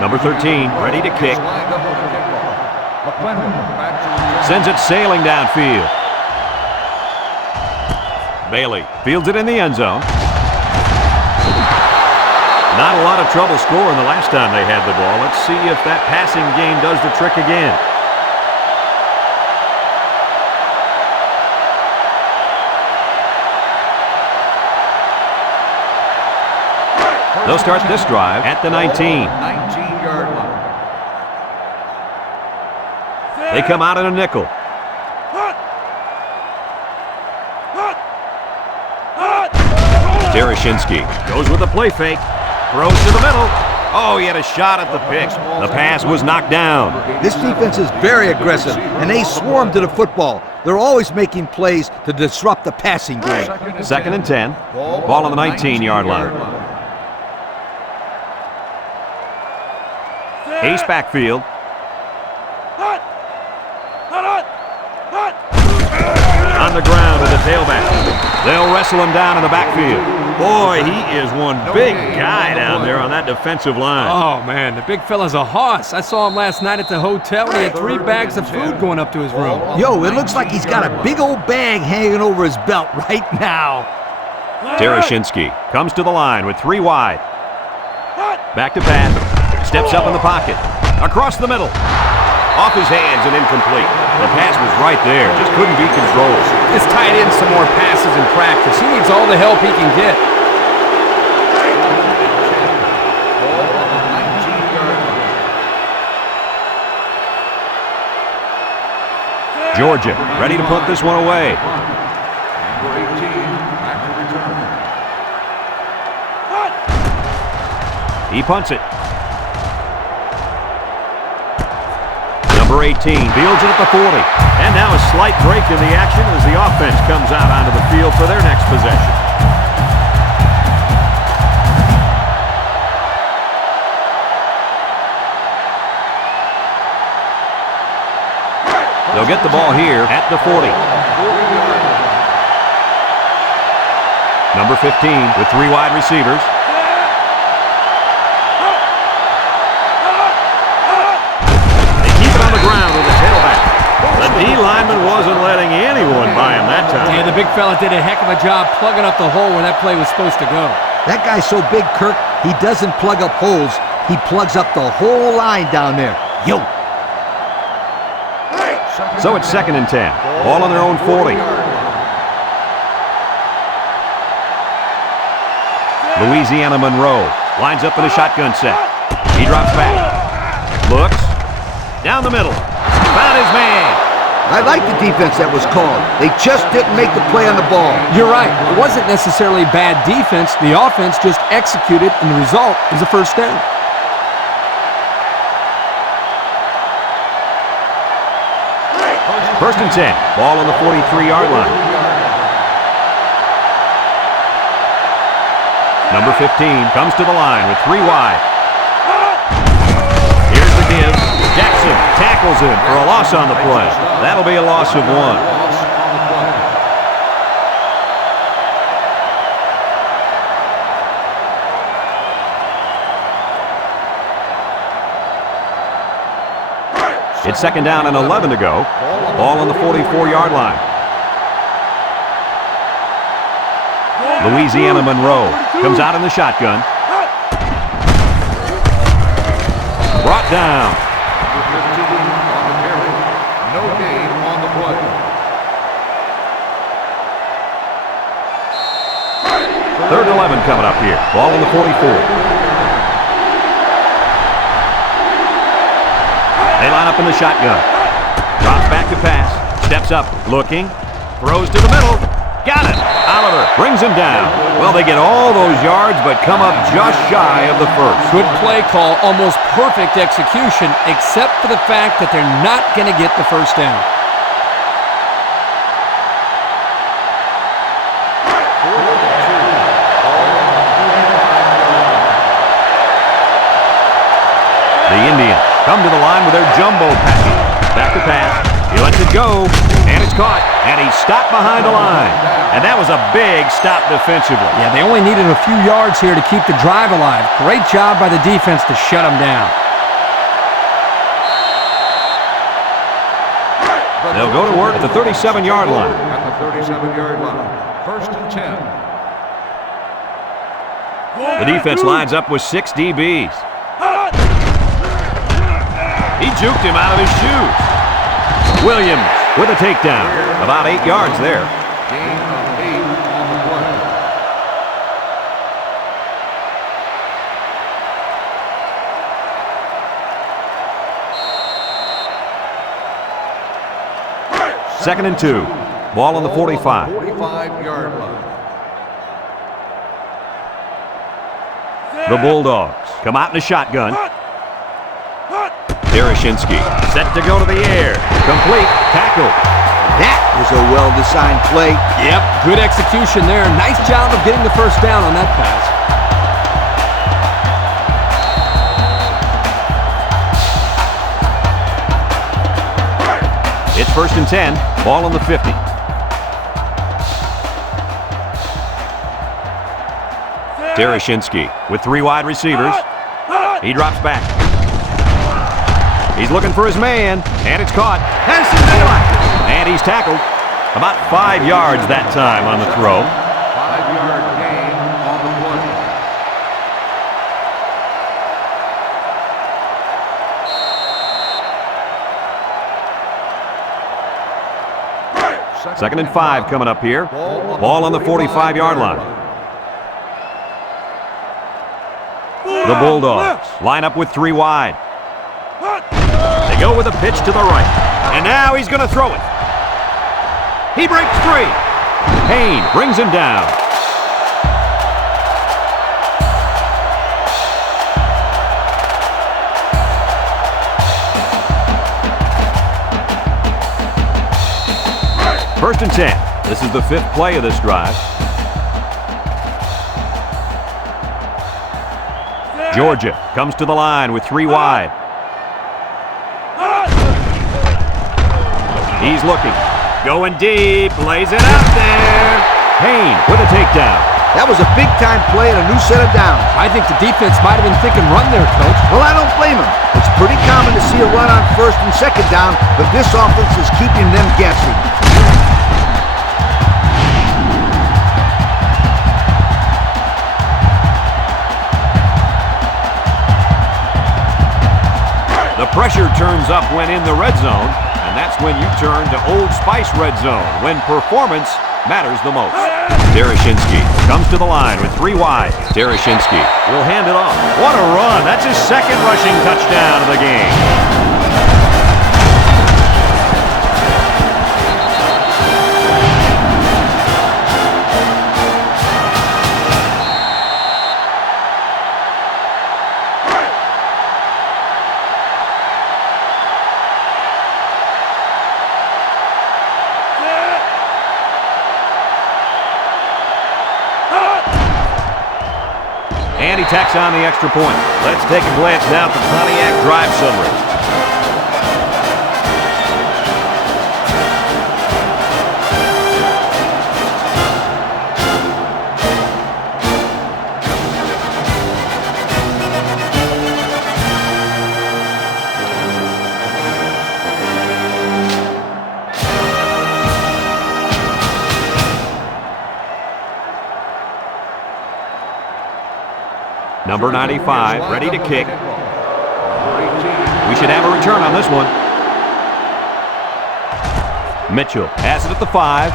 Number 13, ready to kick. Sends it sailing downfield. Bailey fields it in the end zone. Not a lot of trouble scoring the last time they had the ball. Let's see if that passing game does the trick again. They'll start this drive at the 19. 19-yard line. They come out in a nickel. Tereshinski goes with a play fake. Throws to the middle. Oh, he had a shot at the pick. The pass was knocked down. This defense is very aggressive, and they swarm to the football. They're always making plays to disrupt the passing game. 2nd and 10. Ball on the 19-yard line. Ace backfield. On the ground with the tailback. They'll wrestle him down in the backfield. Boy, he is one big guy down there on that defensive line. Oh, man, the big fella's a hoss. I saw him last night at the hotel, and he had 3 bags of food going up to his room. Yo, it looks like he's got a big old bag hanging over his belt right now. Tereshinski comes to the line with 3 wide. Back to pass. Steps up in the pocket. Across the middle. Off his hands and incomplete. The pass was right there. Just couldn't be controlled. Just tied in some more passes in practice. He needs all the help he can get. Georgia ready to put this one away. Number 18, back to return. He punts it. Number 18 fields it at the 40. And now a slight break in the action as the offense comes out onto the field for their next possession. They'll get the ball here at the 40. Number 15 with 3 wide receivers. The D lineman wasn't letting anyone by him that time. Yeah, the big fella did a heck of a job plugging up the hole where that play was supposed to go. That guy's so big, Kirk, he doesn't plug up holes. He plugs up the whole line down there. Yo! So it's 2nd and 10. Ball on their own 40. Louisiana Monroe lines up in a shotgun set. He drops back. Looks. Down the middle. Found his man. I like the defense that was called. They just didn't make the play on the ball. You're right. It wasn't necessarily bad defense. The offense just executed, and the result is a first down. First and 10. Ball on the 43-yard line. Number 15 comes to the line with 3 wide. Here's the give. Jackson tackles him for a loss on the play. That'll be a loss of 1. It's 2nd down and 11 to go. Ball on the 44-yard line. Louisiana Monroe comes out in the shotgun. Brought down. No gain on the play. 3rd and 11 coming up here. Ball on the 44. They line up in the shotgun. Drops back to pass. Steps up, looking. Throws to the middle. Got it. Oliver brings him down. Well, they get all those yards, but come up just shy of the first. Good play call, almost perfect execution, except for the fact that they're not going to get the first down. The Indians come to the line with their jumbo package. Back to pass. He lets it go, and it's caught, and he's stopped behind the line. And that was a big stop defensively. Yeah, they only needed a few yards here to keep the drive alive. Great job by the defense to shut them down. They'll go to work at the 37-yard line. At the 37-yard line. 1st and 10. The defense lines up with 6 DBs. He juked him out of his shoes. Williams with a takedown. About 8 yards there. Gain of 8 on the play. Second and 2. Ball on the 45. 45-yard line. The Bulldogs come out in a shotgun. Derashinsky set to go to the air. Complete. Tackle. That was a well-designed play. Yep, good execution there. Nice job of getting the first down on that pass. It's 1st and 10. Ball on the 50. Derashinsky with 3 wide receivers. He drops back. He's looking for his man, and it's caught. And he's tackled. About 5 yards that time on the throw. 5-yard gain on the play. 2nd and 5 coming up here. Ball on the 45-yard line. The Bulldogs line up with 3 wide. They go with a pitch to the right. And now he's going to throw it. He breaks 3. Payne brings him down. First and 10. This is the 5th play of this drive. Georgia comes to the line with 3 wide. He's looking. Going deep. Lays it out there. Payne with a takedown. That was a big-time play and a new set of downs. I think the defense might have been thinking run there, Coach. Well, I don't blame him. It's pretty common to see a run on 1st and 2nd down, but this offense is keeping them guessing. The pressure turns up when in the red zone, and that's when you turn to Old Spice Red Zone, when performance matters the most. Derashinsky comes to the line with 3 wide. Derashinsky will hand it off. What a run. That's his 2nd rushing touchdown of the game. And he tacks on the extra point. Let's take a glance now at the Pontiac drive summary. Number 95, ready to kick. We should have a return on this one. Mitchell has it at the 5.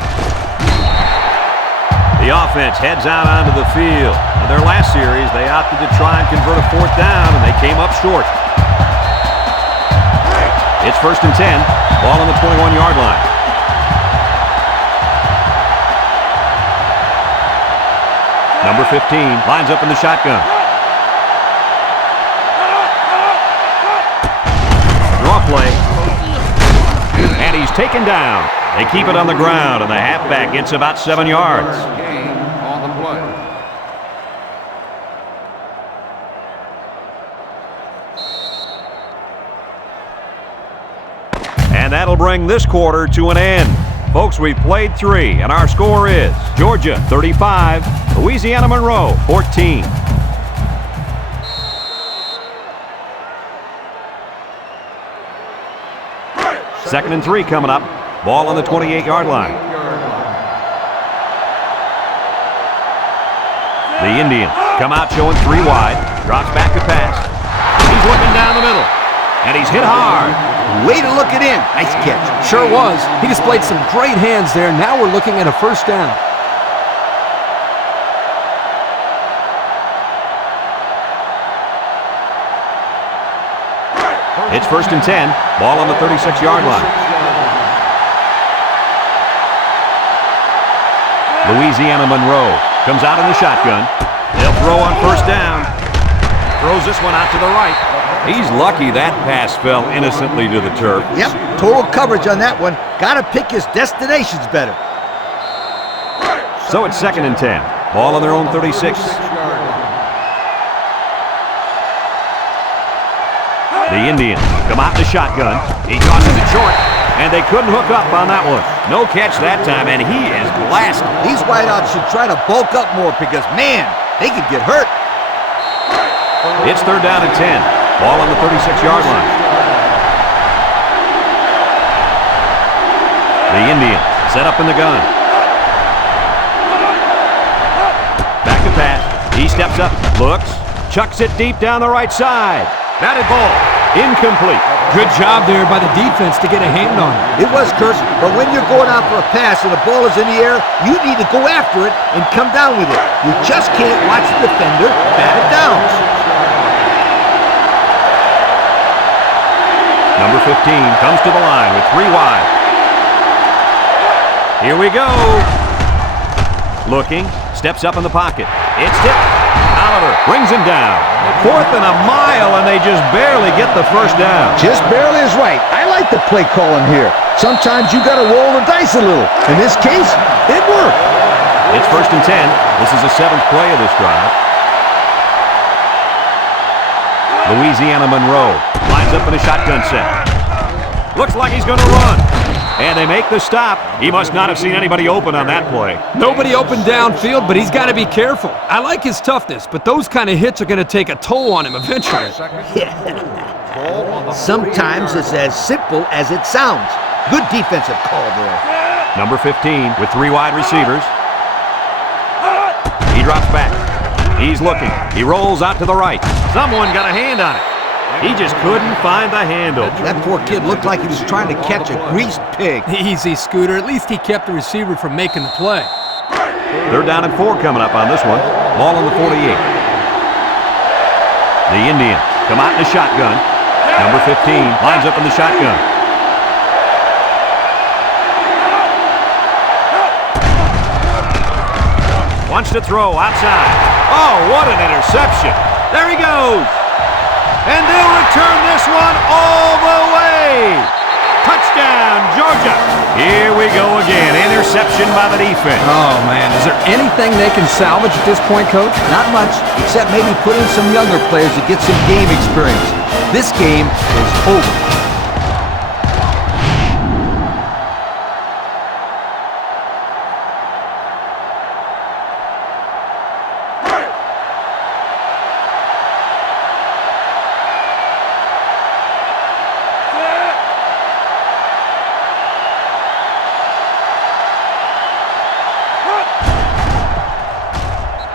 The offense heads out onto the field. In their last series, they opted to try and convert a 4th down, and they came up short. It's 1st and 10. Ball on the 21-yard line. Number 15 lines up in the shotgun. Play. And he's taken down. They keep it on the ground, and the halfback gets about 7 yards. Gain on the play. And that'll bring this quarter to an end. Folks, we played 3, and our score is Georgia 35, Louisiana Monroe 14. Second and 3 coming up. Ball on the 28-yard line. The Indians come out showing 3 wide. Drops back to pass. He's looking down the middle. And he's hit hard. Way to look it in. Nice catch. Sure was. He displayed some great hands there. Now we're looking at a 1st down. It's 1st and 10. Ball on the 36-yard line. Louisiana Monroe comes out in the shotgun. They'll throw on 1st down. Throws this one out to the right. He's lucky that pass fell innocently to the turf. Yep, total coverage on that one. Got to pick his destinations better. So it's 2nd and 10. Ball on their own 36. The Indians come out in the shotgun. He tosses it short, and they couldn't hook up on that one. No catch that time, and he is blasted. These wideouts should try to bulk up more because, man, they could get hurt. It's 3rd down and 10. Ball on the 36-yard line. The Indians set up in the gun. Back to pass. He steps up, looks, chucks it deep down the right side. Batted ball. Incomplete. Good job there by the defense to get a hand on it. It was, Kirk, but when you're going out for a pass and the ball is in the air, you need to go after it and come down with it. You just can't watch the defender bat it down. Number 15 comes to the line with 3 wide. Here we go. Looking, steps up in the pocket. It's tipped. Oliver brings him down. 4th and a mile, and they just barely get the first down. Just barely is right. I like the play calling here. Sometimes you got to roll the dice a little. In this case, it worked. It's 1st and 10. This is the 7th play of this drive. Louisiana Monroe lines up in a shotgun set. Looks like he's going to run. And they make the stop. He must not have seen anybody open on that play. Nobody open downfield, but he's got to be careful. I like his toughness, but those kind of hits are going to take a toll on him eventually. Sometimes it's as simple as it sounds. Good defensive call there. Number 15 with 3 wide receivers. He drops back. He's looking. He rolls out to the right. Someone got a hand on it. He just couldn't find the handle. That poor kid looked like he was trying to catch a greased pig. Easy, Scooter. At least he kept the receiver from making the play. 3rd down and 4 coming up on this one. Ball on the 48. The Indians come out in the shotgun. Number 15 lines up in the shotgun. Wants to throw outside. Oh, what an interception. There he goes. And they'll return this one all the way. Touchdown, Georgia. Here we go again. Interception by the defense. Oh, man. Is there anything they can salvage at this point, Coach? Not much, except maybe put in some younger players to get some game experience. This game is over.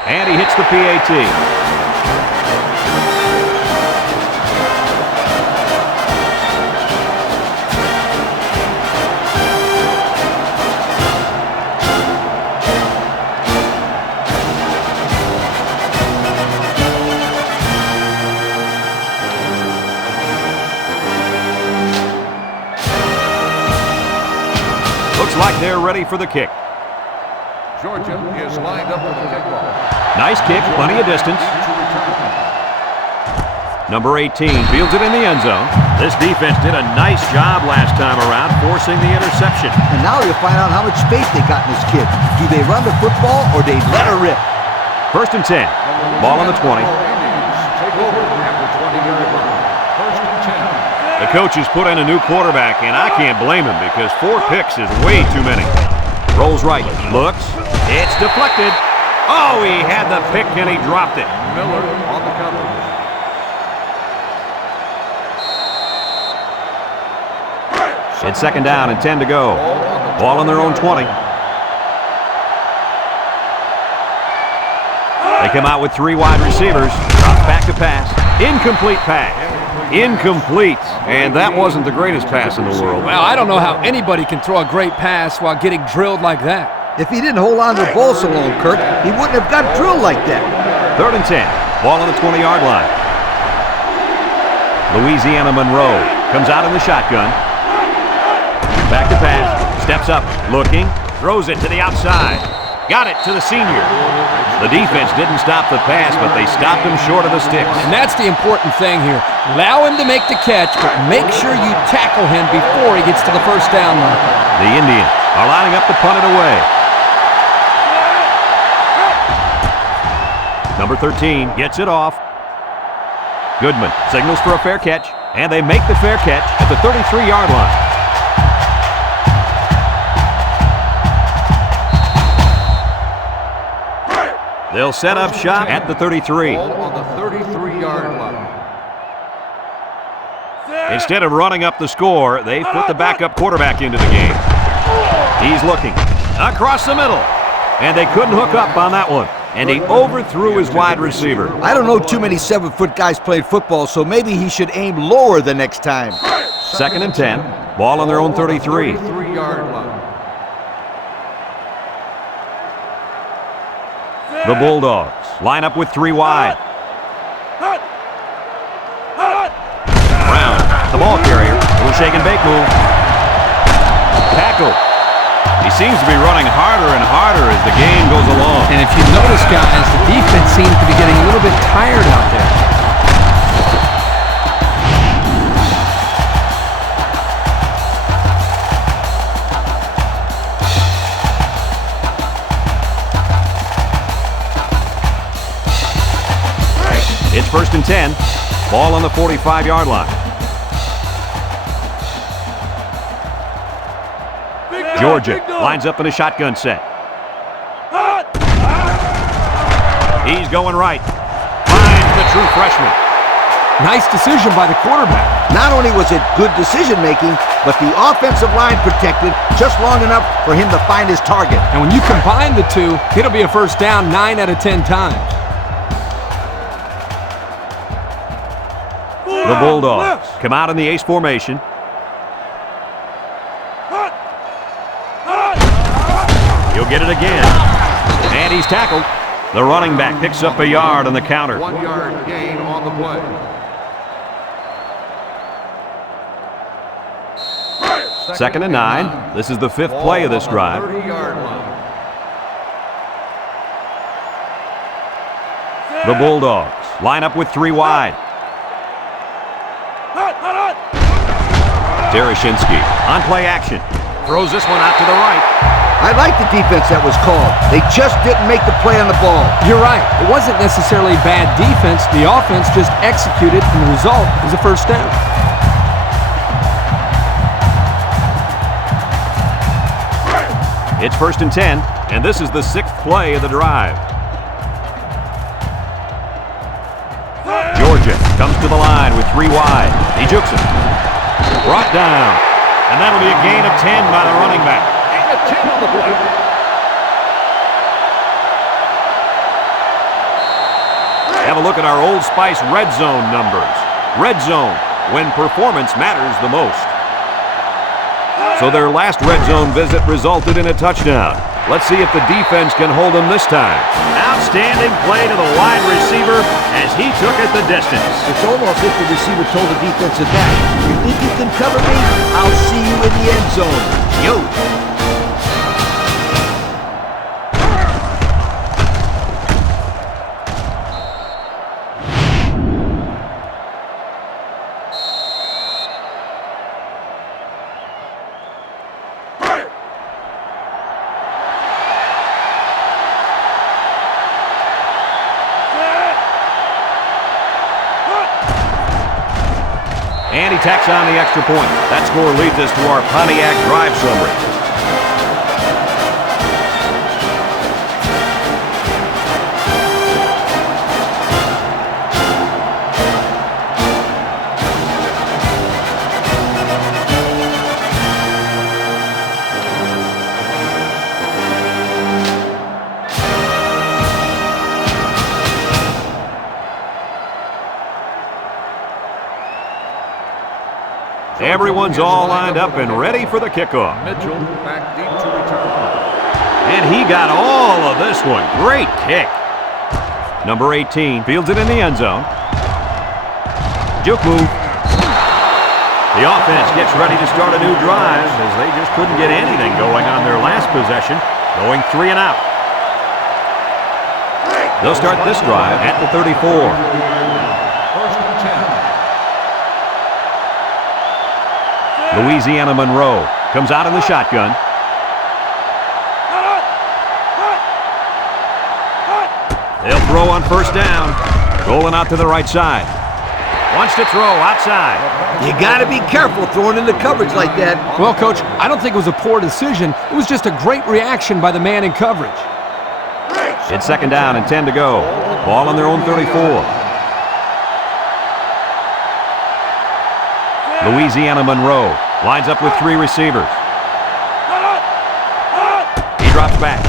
And he hits the PAT. Looks like they're ready for the kick. Georgia is lined up with the kickoff. Nice kick, plenty of distance. Number 18 fields it in the end zone. This defense did a nice job last time around, forcing the interception. And now you'll find out how much faith they got in this kid. Do they run the football or they let her rip? 1st and 10. Ball on the 20. Take over at the 20-yard line. 1st and 10. The coach has put in a new quarterback, and I can't blame him because 4 picks is way too many. Rolls right, looks, it's deflected. Oh, he had the pick and he dropped it. Miller on the cover. It's 2nd down and 10 to go. Ball on their own 20. They come out with 3 wide receivers. Drops back to pass. Incomplete pass. Incomplete. And that wasn't the greatest pass in the world. Well, I don't know how anybody can throw a great pass while getting drilled like that. If he didn't hold on to the ball so long, Kirk, he wouldn't have got drilled like that. 3rd and 10. Ball on the 20-yard line. Louisiana Monroe comes out in the shotgun. Back to pass. Steps up. Looking. Throws it to the outside. Got it to the senior. The defense didn't stop the pass, but they stopped him short of the sticks. And that's the important thing here. Allow him to make the catch, but make sure you tackle him before he gets to the first down marker. The Indians are lining up to punt it away. Number 13 gets it off. Goodman signals for a fair catch, and they make the fair catch at the 33-yard line. They'll set up shop at the 33. Ball on the 33-yard line. Instead of running up the score, they put the backup quarterback into the game. He's looking across the middle, and they couldn't hook up on that one. And he overthrew his wide receiver. I don't know too many 7-foot guys playing football, so maybe he should aim lower the next time. 2nd and 10. Ball on their own 33. 33-yard line. The Bulldogs line up with 3 wide. Brown, the ball carrier. Little shake and bake move. Tackle. He seems to be running harder and harder as the game goes along. And if you notice, guys, the defense seems to be getting a little bit tired out there. It's 1st and 10. Ball on the 45-yard line. Georgia lines up in a shotgun set. He's going right. Finds the true freshman. Nice decision by the quarterback. Not only was it good decision-making, but the offensive line protected just long enough for him to find his target. And when you combine the two, it'll be a first down 9 out of 10 times. The Bulldogs come out in the ace formation. He'll get it again. And he's tackled. The running back picks up a yard on the counter. 1-yard gain on the play. Second and 9. This is the 5th play of this drive. 30-yard line. The Bulldogs line up with 3 wide. Tereshinski on play action. Throws this one out to the right. I like the defense that was called. They just didn't make the play on the ball. You're right. It wasn't necessarily bad defense. The offense just executed, and the result is a first down. It's 1st and 10, and this is the 6th play of the drive. Georgia comes to the line with 3 wide. He jukes it. Brought down. And that'll be a gain of 10 by the running back. Gain of 10 on the play. Have a look at our Old Spice red zone numbers. Red zone, when performance matters the most. So their last red zone visit resulted in a touchdown. Let's see if the defense can hold them this time. Outstanding play to the wide receiver as he took it the distance. It's almost if the receiver told the defensive back, "You think you can cover me? I'll see you in the end zone." Yo. And he tacks on the extra point. That score leads us to our Pontiac drive summary. Everyone's all lined up and ready for the kickoff. Mitchell back deep to return. And he got all of this one. Great kick. Number 18 fields it in the end zone. Juke move. The offense gets ready to start a new drive as they just couldn't get anything going on their last possession, going 3 and out. They'll start this drive at the 34. First and 10. Louisiana Monroe comes out in the shotgun. They'll throw on first down. Rolling out to the right side. Wants to throw outside. You got to be careful throwing into coverage like that. Well, Coach, I don't think it was a poor decision. It was just a great reaction by the man in coverage. It's second down and 10 to go. Ball on their own 34. Louisiana Monroe lines up with 3 receivers. He drops back.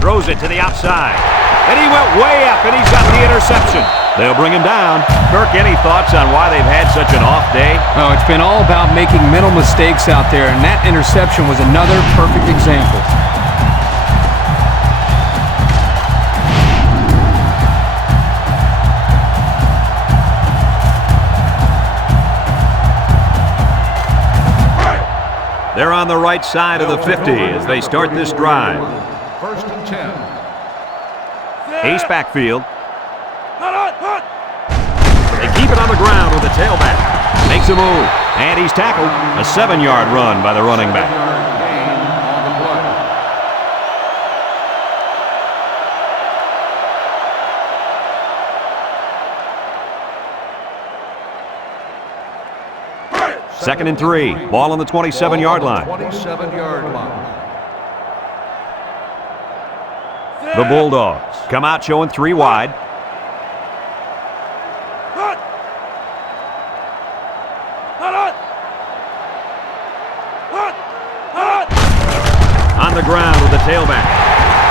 Throws it to the outside. And he went way up, and he's got the interception. They'll bring him down. Kirk, any thoughts on why they've had such an off day? Oh, it's been all about making mental mistakes out there, and that interception was another perfect example. They're on the right side of the 50 as they start this drive. First and 10. Ace backfield. They keep it on the ground with the tailback. Makes a move, and he's tackled. A 7-yard run by the running back. Gain on the play. Second and 3. Ball on the 27-yard line. 27-yard line. The Bulldogs come out showing 3 wide. On the ground with the tailback.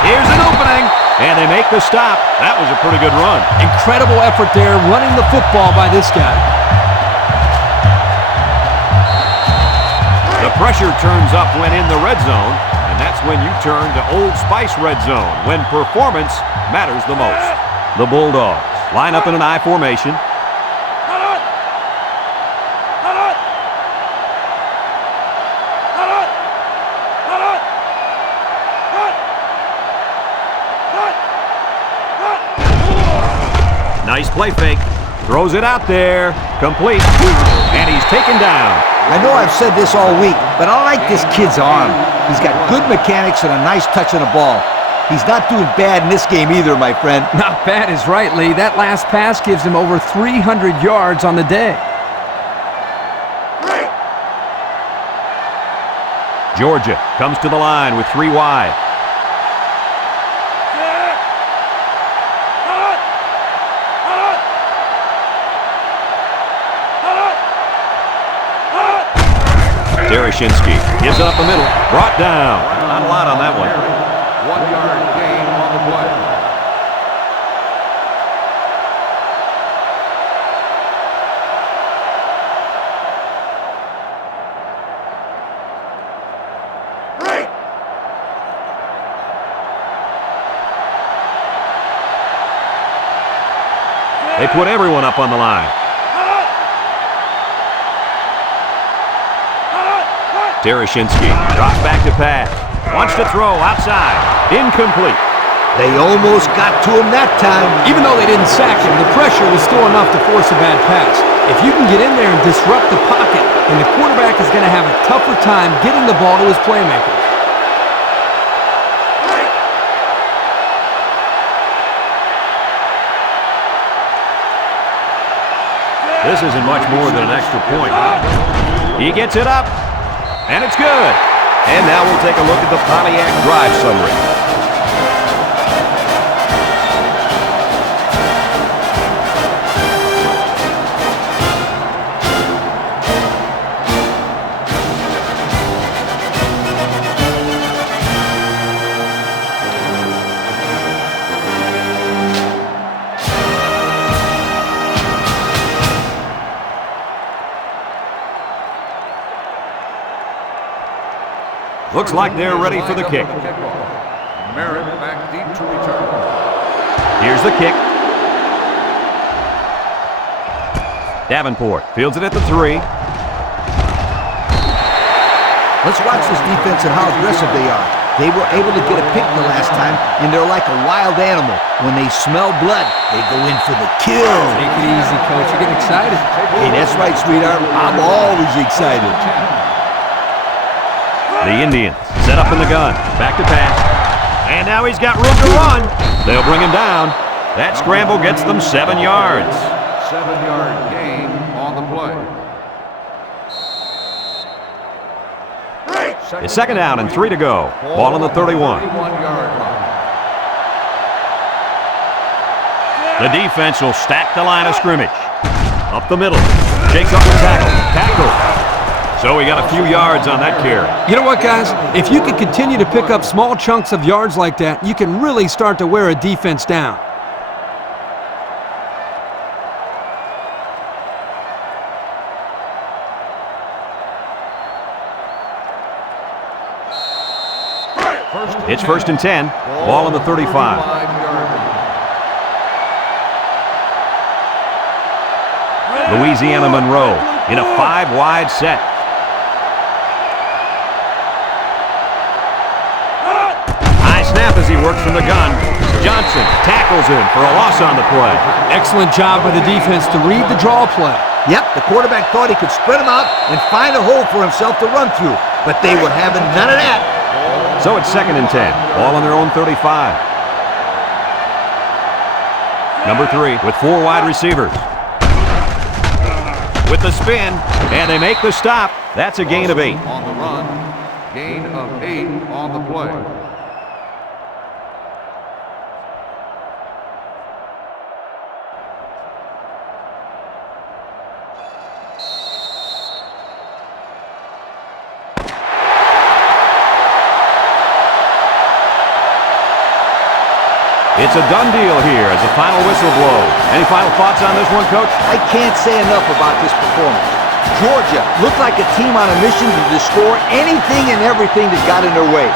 Here's an opening, and they make the stop. That was a pretty good run. Incredible effort there running the football by this guy. The pressure turns up when in the red zone, and that's when you turn to Old Spice Red Zone, when performance matters the most. The Bulldogs line up in an I formation. Nice play fake. Throws it out there. Complete. And he's taken down. I know I've said this all week, but I like this kid's arm. He's got good mechanics and a nice touch on the ball. He's not doing bad in this game either, my friend. Not bad is right, Lee. That last pass gives him over 300 yards on the day. Georgia comes to the line with 3 wide. Derashinsky gives it up the middle. Brought down. Not a lot on that one. 1-yard gain on the play. They put everyone up on the line. Derashinsky drops back to pass. Wants to throw outside. Incomplete. They almost got to him that time. Even though they didn't sack him, the pressure was still enough to force a bad pass. If you can get in there and disrupt the pocket, then the quarterback is going to have a tougher time getting the ball to his playmakers. This isn't much more than an extra point. He gets it up, and it's good. And now we'll take a look at the Pontiac drive summary. Looks like they're ready for the kick. Merritt back deep to return. Here's the kick. Davenport fields it at the 3. Let's watch this defense and how aggressive they are. They were able to get a pick the last time, and they're like a wild animal. When they smell blood, they go in for the kill. Take it easy, Coach. You're getting excited. Hey, that's right, sweetheart. I'm always excited. The Indians set up in the gun. Back to pass. And now he's got room to run. They'll bring him down. That scramble gets them 7 yards. 7-yard gain on the play. It's second down and 3 to go. Ball on the 31. 31-yard line. The defense will stack the line of scrimmage. Up the middle. Shakes up the tackle. Tackle. So we got a few yards on that carry. You know what, guys? If you can continue to pick up small chunks of yards like that, you can really start to wear a defense down. It's first and 10. Ball on the 35. 35-yard line. Louisiana Monroe in a 5-wide set. High snap as he works from the gun. Johnson tackles him for a loss on the play. Excellent job by the defense to read the draw play. Yep, the quarterback thought he could spread them out and find a hole for himself to run through, but they were having none of that. So it's second and 10. Ball on their own 35. Number 3 with 4 wide receivers. With the spin, and they make the stop. That's a gain of 8. On the run, gain of 8 on the play. It's a done deal here as the final whistle blows. Any final thoughts on this one, Coach? I can't say enough about this performance. Georgia looked like a team on a mission to destroy anything and everything that got in their way.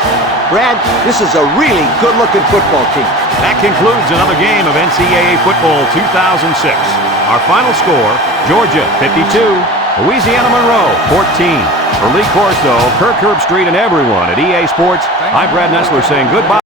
Brad, this is a really good-looking football team. That concludes another game of NCAA Football 2006. Our final score, Georgia 52, Louisiana Monroe 14. For Lee Corso, Kirk Herbstreit, and everyone at EA Sports, I'm Brad Nessler saying goodbye.